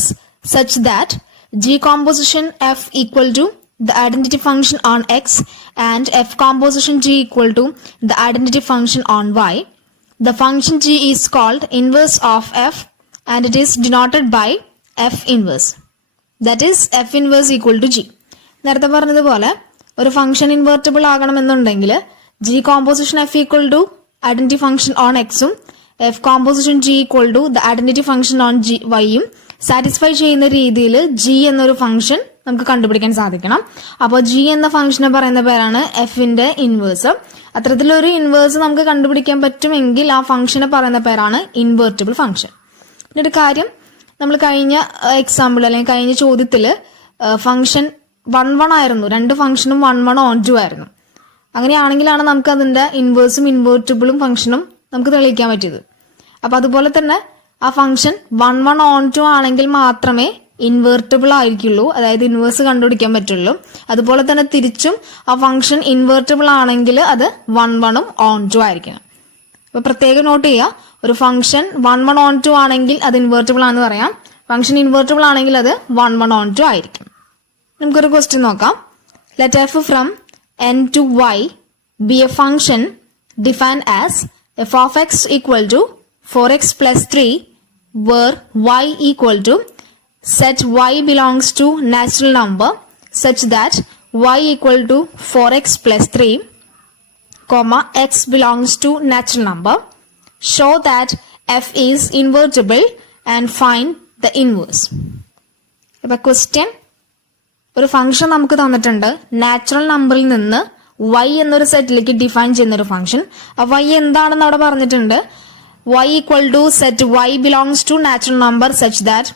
such that g composition f equal to the identity function on x and f composition g equal to the identity function on y. The function g is called inverse of f and it is denoted by f inverse. That is f inverse equal to g. നേരത്തെ പറഞ്ഞതുപോലെ ഒരു function invertible ആകണമെന്നുണ്ടെങ്കിൽ g composition f equal to identity function on x ഉം f composition G equal to the identity function on g വൈയും satisfy ചെയ്യുന്ന രീതിയിൽ G എന്നൊരു function നമുക്ക് കണ്ടുപിടിക്കാൻ സാധിക്കണം. അപ്പോൾ ജി എന്ന ഫംഗ്ഷനെ പറയുന്ന പേരാണ് എഫിന്റെ ഇൻവേഴ്സ്. അത്തരത്തിലൊരു ഇൻവേഴ്സ് നമുക്ക് കണ്ടുപിടിക്കാൻ പറ്റുമെങ്കിൽ ആ ഫംഗ്ഷനെ പറയുന്ന പേരാണ് ഇൻവേർട്ടിബിൾ ഫംഗ്ഷൻ. പിന്നെ ഒരു കാര്യം, നമ്മൾ കഴിഞ്ഞ എക്സാമ്പിൾ അല്ലെങ്കിൽ കഴിഞ്ഞ ചോദ്യത്തിൽ ഫംഗ്ഷൻ 1 ആയിരുന്നു, രണ്ട് ഫംഗ്ഷനും 1 ഓൺ 2 ആയിരുന്നു. അങ്ങനെയാണെങ്കിലാണ് നമുക്ക് അതിന്റെ ഇൻവേഴ്സും ഇൻവേർട്ടിബിളും ഫംഗ്ഷനും നമുക്ക് തെളിയിക്കാൻ പറ്റിയത്. അപ്പൊ അതുപോലെ തന്നെ ആ ഫംഗ്ഷൻ 1 ഓൺ 2 ആണെങ്കിൽ മാത്രമേ ഇൻവേർട്ടിബിൾ ആയിരിക്കുള്ളൂ, അതായത് ഇൻവേഴ്സ് കണ്ടുപിടിക്കാൻ പറ്റുള്ളൂ. അതുപോലെ തന്നെ തിരിച്ചും ആ ഫംഗ്ഷൻ ഇൻവേർട്ടിബിൾ ആണെങ്കിൽ അത് 1 ഓൺ 2 ആയിരിക്കണം. അപ്പൊ പ്രത്യേകം നോട്ട് ചെയ്യുക, ഒരു ഫംഗ്ഷൻ 1 ഓൺ 2 ആണെങ്കിൽ അത് ഇൻവേർട്ടിബിൾ ആണെന്ന് പറയാം, ഫംഗ്ഷൻ ഇൻവേർട്ടിബിൾ ആണെങ്കിൽ അത് 1 ഓൺ 2 ആയിരിക്കും. നമുക്കൊരു ക്വസ്റ്റ്യൻ നോക്കാം. Let F from n to y be a function defined as f of x equal to 4x plus 3 where y equal to set y belongs to natural number such that y equal to 4x plus 3 comma x belongs to natural number. Show that f is invertible and find the inverse. അപ്പോൾ question, ഒരു function നമുക്ക് തന്നിട്ടുണ്ട്, natural നമ്പറിൽ നിന്ന് y എന്നൊരു സെറ്റിലേക്ക് define ചെയ്യുന്ന ഒരു ഫംഗ്ഷൻ. ആ y എന്താണെന്ന് അവിടെ പറഞ്ഞിട്ടുണ്ട്. y equal to set y belongs to natural number such that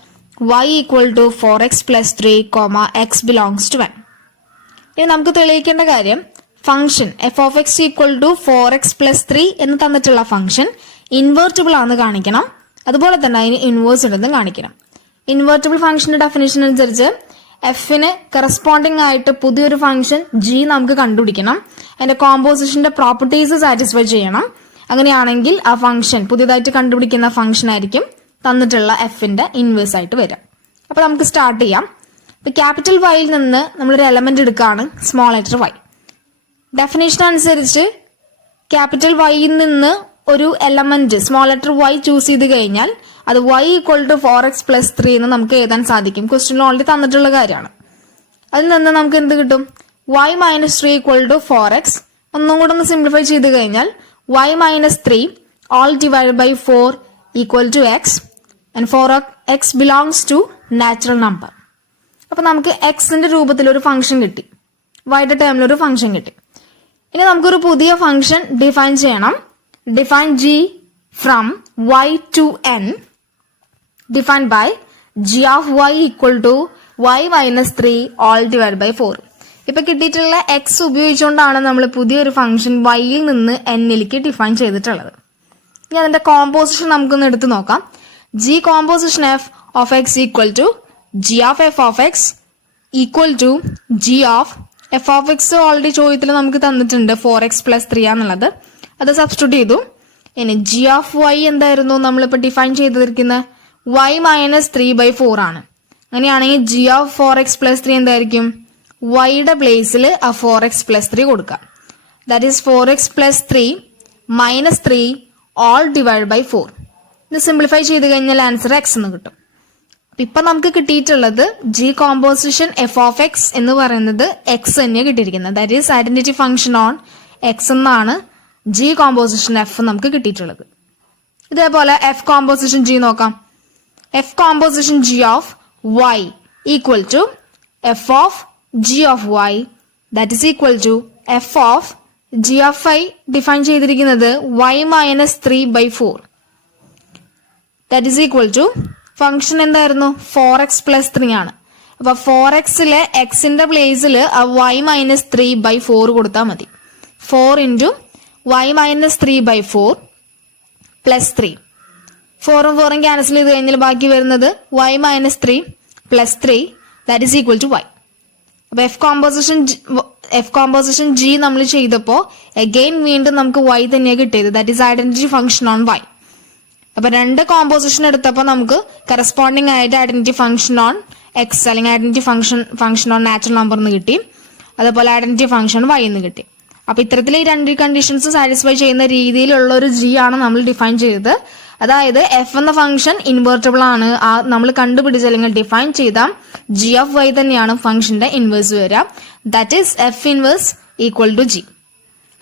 y equal to 4x plus 3 x belongs to 1. ഇനി നമുക്ക് തെളിയിക്കേണ്ട കാര്യം, function f of x equal to 4x plus 3 എന്ന് തന്നിട്ടുള്ള ഫംഗ്ഷൻ ഇൻവേർട്ടിബിൾ ആണെന്ന് കാണിക്കണം. അതുപോലെ തന്നെ അതിന് ഇൻവേഴ്സ് ഉണ്ടെന്നും കാണിക്കണം. ഇൻവേർട്ടിബിൾ ഫംഗ്ഷന്റെ ഡെഫിനേഷൻ അനുസരിച്ച് എഫിന് കറസ്പോണ്ടിങ് ആയിട്ട് പുതിയൊരു ഫംഗ്ഷൻ ജി നമുക്ക് കണ്ടുപിടിക്കണം. അതിന്റെ കോമ്പോസിഷന്റെ പ്രോപ്പർട്ടീസ് സാറ്റിസ്ഫൈ ചെയ്യണം. അങ്ങനെയാണെങ്കിൽ ആ ഫംഗ്ഷൻ, പുതിയതായിട്ട് കണ്ടുപിടിക്കുന്ന ഫംഗ്ഷൻ ആയിരിക്കും തന്നിട്ടുള്ള എഫിന്റെ ഇൻവേഴ്സ് ആയിട്ട് വരിക. അപ്പൊ നമുക്ക് സ്റ്റാർട്ട് ചെയ്യാം. ഇപ്പൊ ക്യാപിറ്റൽ വൈയിൽ നിന്ന് നമ്മളൊരു എലമെന്റ് എടുക്കുകയാണ്, സ്മോൾ ലെറ്റർ വൈ. ഡെഫിനേഷൻ അനുസരിച്ച് ക്യാപിറ്റൽ വൈയിൽ നിന്ന് ഒരു element small letter Y choose ചെയ്ത് കഴിഞ്ഞാൽ അത് y equal to 4x plus 3 എന്ന് നമുക്ക് എഴുതാൻ സാധിക്കും. ക്വസ്റ്റ്യനിൽ ഓൾറെഡി തന്നിട്ടുള്ള കാര്യമാണ്. അതിൽ നിന്ന് നമുക്ക് എന്ത് കിട്ടും? y minus 3 equal to 4x. ഒന്നും കൂടെ ഒന്ന് സിംപ്ലിഫൈ ചെയ്ത് കഴിഞ്ഞാൽ y minus 3 all divided by 4 equal to x and 4x belongs to natural number. അപ്പൊ നമുക്ക് എക്സിന്റെ രൂപത്തിൽ ഒരു ഫംഗ്ഷൻ കിട്ടി, വൈയുടെ ടേമിൽ ഒരു ഫംഗ്ഷൻ കിട്ടി. ഇനി നമുക്കൊരു പുതിയ ഫംഗ്ഷൻ ഡിഫൈൻ ചെയ്യണം. Define g from y to n defined by g of y equal to y minus 3 all divided by 4. ഇപ്പൊ കിട്ടിയിട്ടുള്ള x ഉപയോഗിച്ചുകൊണ്ടാണ് നമ്മൾ പുതിയൊരു ഫംഗ്ഷൻ yയിൽ നിന്ന് n-ലേക്ക് ഡിഫൈൻ ചെയ്തിട്ടുള്ളത്. ഇനി അതിന്റെ കോമ്പോസിഷൻ നമുക്കൊന്ന് എടുത്തു നോക്കാം. g composition f of x equal to g of f of x equal to g of f of x already ചോദ്യത്തിൽ നമുക്ക് തന്നിട്ടുണ്ട് 4x plus 3 ആന്നുള്ളത്. അത് സബ്സ്റ്റിറ്റ്യൂട്ട് ചെയ്തു. ഇനി g of y എന്തായിരുന്നു നമ്മളിപ്പോ ഡിഫൈൻ ചെയ്തിരിക്കുന്നത്? y minus 3/4 ആണ്. അങ്ങനെയാണെങ്കിൽ g of 4x plus 3 എന്തായിരിക്കും? yയുടെ പ്ലേസിൽ ആ 4x plus 3 കൊടുക്കാം. That is 4x plus 3 minus 3 all divided by 4. ഇത് സിംപ്ലിഫൈ ചെയ്ത് കഴിഞ്ഞാൽ ആൻസർ x എന്ന് കിട്ടും. ഇപ്പൊ നമുക്ക് കിട്ടിയിട്ടുള്ളത് g composition f of x എന്ന് പറയുന്നത് x തന്നെയാണ് കിട്ടിയിരിക്കുന്നത്. That is identity function on x എന്നാണ് g കോമ്പോസിഷൻ f നമുക്ക് കിട്ടിയിട്ടുള്ളത്. ഇതേപോലെ f കോമ്പോസിഷൻ g നോക്കാം. f composition g of y equal to f of g of y that is equal to f of g of y define ചെയ്തിരിക്കുന്നത് y minus 3/4 that is equal to function എന്തായിരുന്നു? 4x plus 3 ആണ്. അപ്പൊ 4xലെ xന്റെ പ്ലേസിൽ y minus 3/4 കൊടുത്താൽ മതി. 4 into y minus 3/4 plus 3. 4ഉം 4ഉം cancel ചെയ്ത് കഴിഞ്ഞാൽ ബാക്കി വരുന്നത് y minus 3 plus 3 that is equal to y. അപ്പൊ എഫ് കോമ്പോസിഷൻ ജി നമ്മൾ ചെയ്തപ്പോൾ അഗെയിൻ വീണ്ടും നമുക്ക് y തന്നെയാണ് കിട്ടിയത്. That is identity function on y. അപ്പൊ രണ്ട് കോമ്പോസിഷൻ എടുത്തപ്പോൾ നമുക്ക് കറസ്പോണ്ടിങ് ആയിട്ട് ഐഡന്റിറ്റി ഫംഗ്ഷൻ ഓൺ എക്സ് അല്ലെങ്കിൽ identity function on natural number എന്ന് കിട്ടി. അതുപോലെ ഐഡന്റിറ്റി ഫംഗ്ഷൻ y എന്ന് കിട്ടി. അപ്പൊ ഇത്തരത്തിൽ ഈ രണ്ട് കണ്ടീഷൻസ് സാറ്റിസ്ഫൈ ചെയ്യുന്ന രീതിയിലുള്ള ഒരു ജി ആണ് നമ്മൾ ഡിഫൈൻ ചെയ്തത്. അതായത് എഫ് എന്ന ഫംഗ്ഷൻ ഇൻവേർട്ടബിൾ ആണ്. നമ്മൾ കണ്ടുപിടിച്ച അല്ലെങ്കിൽ ഡിഫൈൻ ചെയ്ത ജി ഓഫ് വൈ തന്നെയാണ് ഫംഗ്ഷന്റെ ഇൻവേഴ്സ് വരിക. That is F inverse equal to G.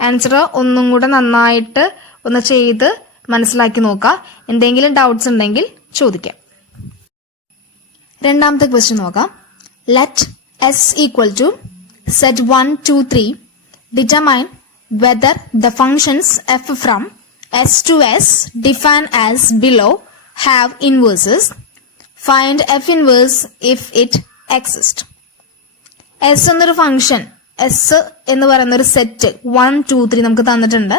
Answer ഒന്നും കൂടെ നന്നായിട്ട് ഒന്ന് ചെയ്ത് മനസ്സിലാക്കി നോക്കുക. എന്തെങ്കിലും ഡൗട്ട്സ് ഉണ്ടെങ്കിൽ ചോദിക്കാം. രണ്ടാമത്തെ ക്വസ്റ്റ്യൻ നോക്കാം. Let S equal to set 1, 2, 3 determine whether the functions f from s to s defined as below have inverses. Find f inverse if it exists. s എന്നൊരു ഫംഗ്ഷൻ, എസ് എന്ന് പറയുന്ന ഒരു സെറ്റ് 1, 2, 3 നമുക്ക് തന്നിട്ടുണ്ട്.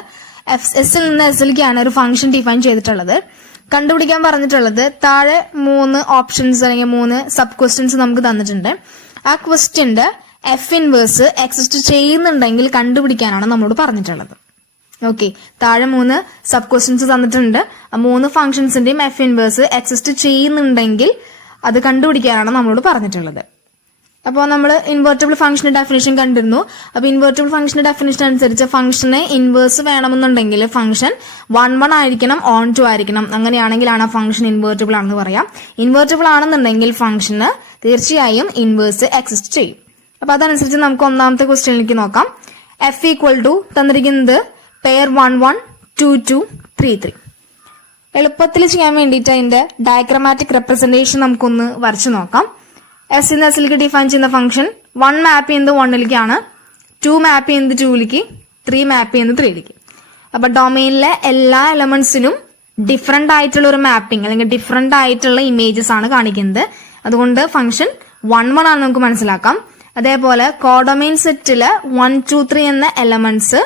എസിൽ നിന്ന് എസിലേക്കാണ് ഒരു ഫംഗ്ഷൻ ഡിഫൈൻ ചെയ്തിട്ടുള്ളത്. കണ്ടുപിടിക്കാൻ പറഞ്ഞിട്ടുള്ളത് താഴെ 3 ഓപ്ഷൻസ് അല്ലെങ്കിൽ 3 സബ് ക്വസ്റ്റ്യൻസ് നമുക്ക് തന്നിട്ടുണ്ട്. ആ ക്വസ്റ്റ്യന്റെ എഫ് ഇൻവേഴ്സ് എക്സിസ്റ്റ് ചെയ്യുന്നുണ്ടെങ്കിൽ കണ്ടുപിടിക്കാനാണ് നമ്മളോട് പറഞ്ഞിട്ടുള്ളത്. ഓക്കെ, താഴെ 3 സബ് ക്വസ്റ്റ്യൻസ് തന്നിട്ടുണ്ട്. ആ 3 ഫംഗ്ഷൻസിന്റെയും എഫ് ഇൻവേഴ്സ് എക്സിസ്റ്റ് ചെയ്യുന്നുണ്ടെങ്കിൽ അത് കണ്ടുപിടിക്കാനാണ് നമ്മളോട് പറഞ്ഞിട്ടുള്ളത്. അപ്പോൾ നമ്മൾ ഇൻവേർട്ടബിൾ ഫംഗ്ഷന്റെ ഡെഫിനേഷൻ കണ്ടിരുന്നു. അപ്പൊ ഇൻവേർട്ടബിൾ ഫംഗ്ഷന്റെ ഡെഫിനേഷൻ അനുസരിച്ച് ഫംഗ്ഷന് ഇൻവേഴ്സ് വേണമെന്നുണ്ടെങ്കിൽ ഫംഗ്ഷൻ 1, 1 ആയിരിക്കണം, ഓൺ 2 ആയിരിക്കണം. അങ്ങനെയാണെങ്കിലാണ് ആ ഫംഗ്ഷൻ ഇൻവേർട്ടബിൾ ആണെന്ന് പറയാം. ഇൻവേർട്ടബിൾ ആണെന്നുണ്ടെങ്കിൽ ഫംഗ്ഷന് തീർച്ചയായും ഇൻവേഴ്സ് എക്സിസ്റ്റ് ചെയ്യും. അപ്പൊ അതനുസരിച്ച് നമുക്ക് ഒന്നാമത്തെ ക്വസ്റ്റ്യനിലേക്ക് നോക്കാം. എഫ് ഈക്വൽ ടു തന്നിരിക്കുന്നത് പെയർ 1, 1, 2, 2, 3, 3. എളുപ്പത്തിൽ ചെയ്യാൻ വേണ്ടിയിട്ട് അതിന്റെ ഡയഗ്രമാറ്റിക് റെപ്രസെന്റേഷൻ നമുക്കൊന്ന് വരച്ചു നോക്കാം. എസ് ഇന്ന് എസിലേക്ക് ഡിഫൈൻ ചെയ്യുന്ന ഫംഗ്ഷൻ 1 മാപ്പ് ചെയ്യുന്നത് 1ലേക്കാണ്, 2 മാപ്പ് ചെയ്യുന്നത് 2ലേക്ക്, 3 മാപ്പ് ചെയ്യുന്നത് 3ലേക്ക്. അപ്പൊ ഡൊമൈനിലെ എല്ലാ എലമെന്റ്സിനും ഡിഫറെന്റ് ആയിട്ടുള്ള ഒരു മാപ്പിംഗ് അല്ലെങ്കിൽ ഡിഫറെന്റ് ആയിട്ടുള്ള ഇമേജസ് ആണ് കാണിക്കുന്നത്. അതുകൊണ്ട് ഫംഗ്ഷൻ 1, 1 ആണ് നമുക്ക് മനസ്സിലാക്കാം. അതേപോലെ കോഡൊമൈൻ സെറ്റില് 1, 2, 3 എന്ന എലമെന്റ്സ്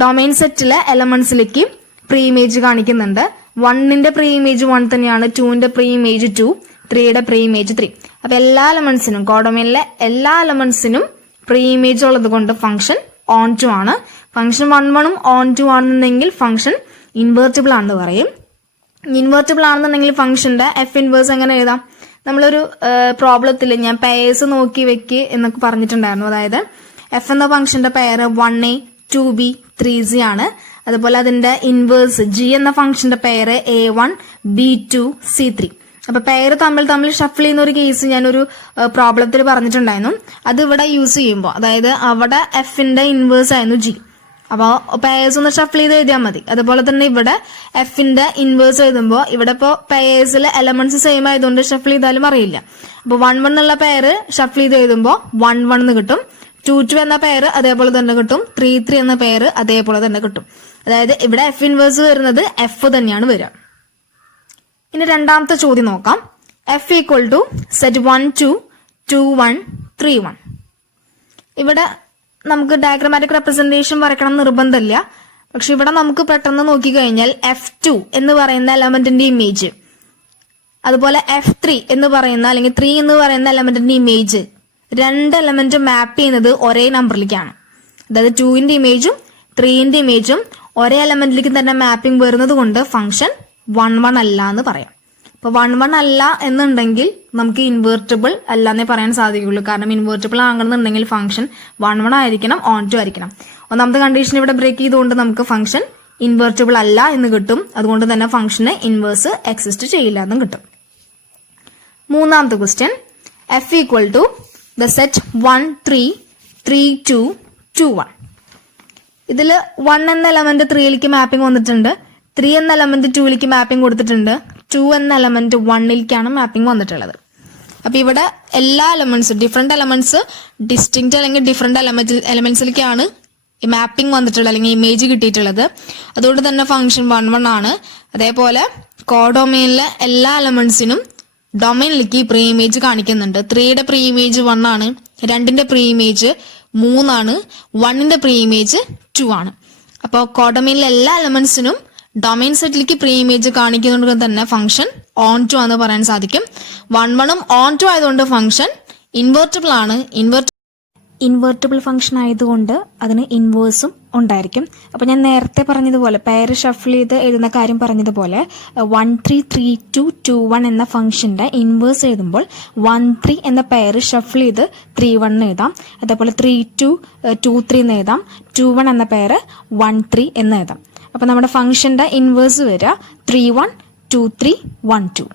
ഡൊമൈൻ സെറ്റിലെ എലമെന്റ്സിലേക്ക് പ്രീ ഇമേജ് കാണിക്കുന്നുണ്ട്. 1ന്റെ പ്രീ ഇമേജ് 1 തന്നെയാണ്, 2ന്റെ പ്രീ ഇമേജ് 2, 3യുടെ പ്രീ ഇമേജ് 3. അപ്പൊ എല്ലാ എലമെന്റ്സിനും കോഡൊമൈനിലെ എല്ലാ എലമെന്റ്സിനും പ്രീ ഇമേജ് ഉള്ളത് കൊണ്ട് ഫംഗ്ഷൻ ഓൺ 2 ആണ്. ഫംഗ്ഷൻ 1, 1 ഓൺ 2 ആണെന്നുണ്ടെങ്കിൽ ഫംഗ്ഷൻ ഇൻവേർട്ടിബിൾ ആണെന്ന് പറയും. ഇൻവേർട്ടിബിൾ ആണെന്നുണ്ടെങ്കിൽ ഫംഗ്ഷന്റെ എഫ് ഇൻവേഴ്സ് എങ്ങനെ എഴുതാം? നമ്മളൊരു പ്രോബ്ലത്തിൽ ഞാൻ പെയേഴ്സ് നോക്കി വെക്ക് എന്നൊക്കെ പറഞ്ഞിട്ടുണ്ടായിരുന്നു. അതായത് എഫ് എന്ന ഫംഗ്ഷന്റെ പെയർ 1a, 2b, 3c ആണ്. അതുപോലെ അതിന്റെ ഇൻവേഴ്സ് ജി എന്ന ഫംഗ്ഷന്റെ പെയർ a1, b2, c3. അപ്പൊ പെയർ തമ്മിൽ ഷഫിൾ ചെയ്യുന്ന ഒരു കേസ് ഞാനൊരു പ്രോബ്ലത്തിൽ പറഞ്ഞിട്ടുണ്ടായിരുന്നു. അത് ഇവിടെ യൂസ് ചെയ്യുമ്പോൾ, അതായത് അവിടെ എഫിന്റെ ഇൻവേഴ്സ് ആയിരുന്നു ജി. അപ്പോൾ പെയേഴ്സ് ഒന്ന് ഷഫിൾ ചെയ്ത് എഴുതിയാൽ മതി. അതുപോലെ തന്നെ ഇവിടെ എഫിന്റെ ഇൻവേഴ്സ് എഴുതുമ്പോൾ ഇവിടെ ഇപ്പോൾ പെയേഴ്സിലെ എലമെന്റ്സ് സെയിം ആയതുകൊണ്ട് ഷഫിൾ ചെയ്താലും അറിയില്ല. അപ്പോൾ 1, 1 എന്നുള്ള പെയർ ഷഫിൾ ചെയ്ത് എഴുതുമ്പോൾ 1, 1 എന്ന് കിട്ടും. 2, 2 എന്ന പെയർ അതേപോലെ തന്നെ കിട്ടും. 3, 3 എന്ന പെയർ അതേപോലെ തന്നെ കിട്ടും. അതായത് ഇവിടെ എഫ് ഇൻവേഴ്സ് വരുന്നത് എഫ് തന്നെയാണ് വരിക. ഇനി രണ്ടാമത്തെ ചോദ്യം നോക്കാം. F equal to set 1, 2, 2, 1, 3, 1. ഇവിടെ നമുക്ക് ഡയഗ്രമാറ്റിക് റെപ്രസെന്റേഷൻ വരയ്ക്കണം നിർബന്ധമില്ല. പക്ഷെ ഇവിടെ നമുക്ക് പെട്ടെന്ന് നോക്കിക്കഴിഞ്ഞാൽ F2 എന്ന് പറയുന്ന എലമെന്റിന്റെ ഇമേജ്, അതുപോലെ F3 എന്ന് പറയുന്ന അല്ലെങ്കിൽ 3 എന്ന് പറയുന്ന എലമെന്റിന്റെ ഇമേജ്, രണ്ട് എലമെന്റ് മാപ്പ് ചെയ്യുന്നത് ഒരേ നമ്പറിലേക്കാണ്. അതായത് 2ന്റെ ഇമേജും 3ന്റെ ഇമേജും ഒരേ എലമെന്റിലേക്ക് തന്നെ മാപ്പിംഗ് വരുന്നത് കൊണ്ട് ഫംഗ്ഷൻ 1, 1 അല്ല എന്ന് പറയാം. അപ്പൊ 1, 1 അല്ല എന്നുണ്ടെങ്കിൽ നമുക്ക് ഇൻവേർട്ടിബിൾ അല്ലാന്നേ പറയാൻ സാധിക്കുള്ളൂ. കാരണം ഇൻവേർട്ടിബിൾ ആകണമെന്നുണ്ടെങ്കിൽ ഫംഗ്ഷൻ 1, 1 ആയിരിക്കണം, ഓൺ 2 ആയിരിക്കണം. ഒന്നാമത്തെ കണ്ടീഷൻ ഇവിടെ ബ്രേക്ക് ചെയ്തുകൊണ്ട് നമുക്ക് ഫംഗ്ഷൻ ഇൻവേർട്ടിബിൾ അല്ല എന്ന് കിട്ടും. അതുകൊണ്ട് തന്നെ ഫംഗ്ഷന് ഇൻവേഴ്സ് എക്സിസ്റ്റ് ചെയ്യില്ല എന്നും കിട്ടും. മൂന്നാമത്തെ question, F equal to the set 1, 3, 3, 2, 2, 1. ഇതില് 1 എന്ന എലമെന്റ് 3ലേക്ക് മാപ്പിംഗ് വന്നിട്ടുണ്ട്, 3 എന്ന എലമെന്റ് 2ലേക്ക് മാപ്പിംഗ് കൊടുത്തിട്ടുണ്ട്, 2 എന്ന എലമെന്റ് 1ലേക്കാണ് മാപ്പിംഗ് വന്നിട്ടുള്ളത്. അപ്പൊ ഇവിടെ എല്ലാ എലമെന്റ്സും ഡിഫറെന്റ് എലമെന്റ്സ് ഡിസ്റ്റിങ്ക്റ്റ് അല്ലെങ്കിൽ ഡിഫറെന്റ് എലമെന്റ്സിലേക്കാണ് മാപ്പിംഗ് വന്നിട്ടുള്ളത് അല്ലെങ്കിൽ ഇമേജ് കിട്ടിയിട്ടുള്ളത്. അതുകൊണ്ട് തന്നെ ഫംഗ്ഷൻ 1, 1 ആണ്. അതേപോലെ കോഡൊമൈനിലെ എല്ലാ എലമെന്റ്സിനും ഡൊമൈനിലേക്ക് പ്രീ ഇമേജ് കാണിക്കുന്നുണ്ട്. 3യുടെ പ്രീ ഇമേജ് 1 ആണ്, 2ന്റെ പ്രീ ഇമേജ് 3 ആണ്, 1ന്റെ പ്രീ ഇമേജ് 2 ആണ്. അപ്പോൾ കോഡൊമൈനിലെ എല്ലാ എലമെന്റ്സിനും ഡൊമൈൻ സെറ്റിലേക്ക് പ്രീ ഇമേജ് കാണിക്കുന്നതുകൊണ്ട് തന്നെ ഫംഗ്ഷൻ ഓൺ 2 ആണെന്ന് പറയാൻ സാധിക്കും. 1, 1 ഓൺ 2 ആയതുകൊണ്ട് ഫംഗ്ഷൻ ഇൻവേർട്ടിബിൾ ആണ്. ഇൻവേർട്ടിബിൾ ഫംഗ്ഷൻ ആയതുകൊണ്ട് അതിന് ഇൻവേഴ്സും ഉണ്ടായിരിക്കും. അപ്പോൾ ഞാൻ നേരത്തെ പറഞ്ഞതുപോലെ പെയർ ഷഫിൾ ചെയ്ത് എഴുതുന്ന കാര്യം പറഞ്ഞതുപോലെ 1 3 3 2 2 1 എന്ന ഫംഗ്ഷന്റെ ഇൻവേഴ്സ് എഴുതുമ്പോൾ 1 3 എന്ന പെയർ ഷഫിൾ ചെയ്ത് 3 1 എന്ന് എഴുതാം. അതേപോലെ 3 2 2 3 എന്ന് എഴുതാം. 2 1 എന്ന പെയർ 1 3 എന്ന് എഴുതാം. അപ്പോൾ നമ്മുടെ ഫംഗ്ഷന്റെ ഇൻവേഴ്സ് വരിക 3 1 2 3 1 2.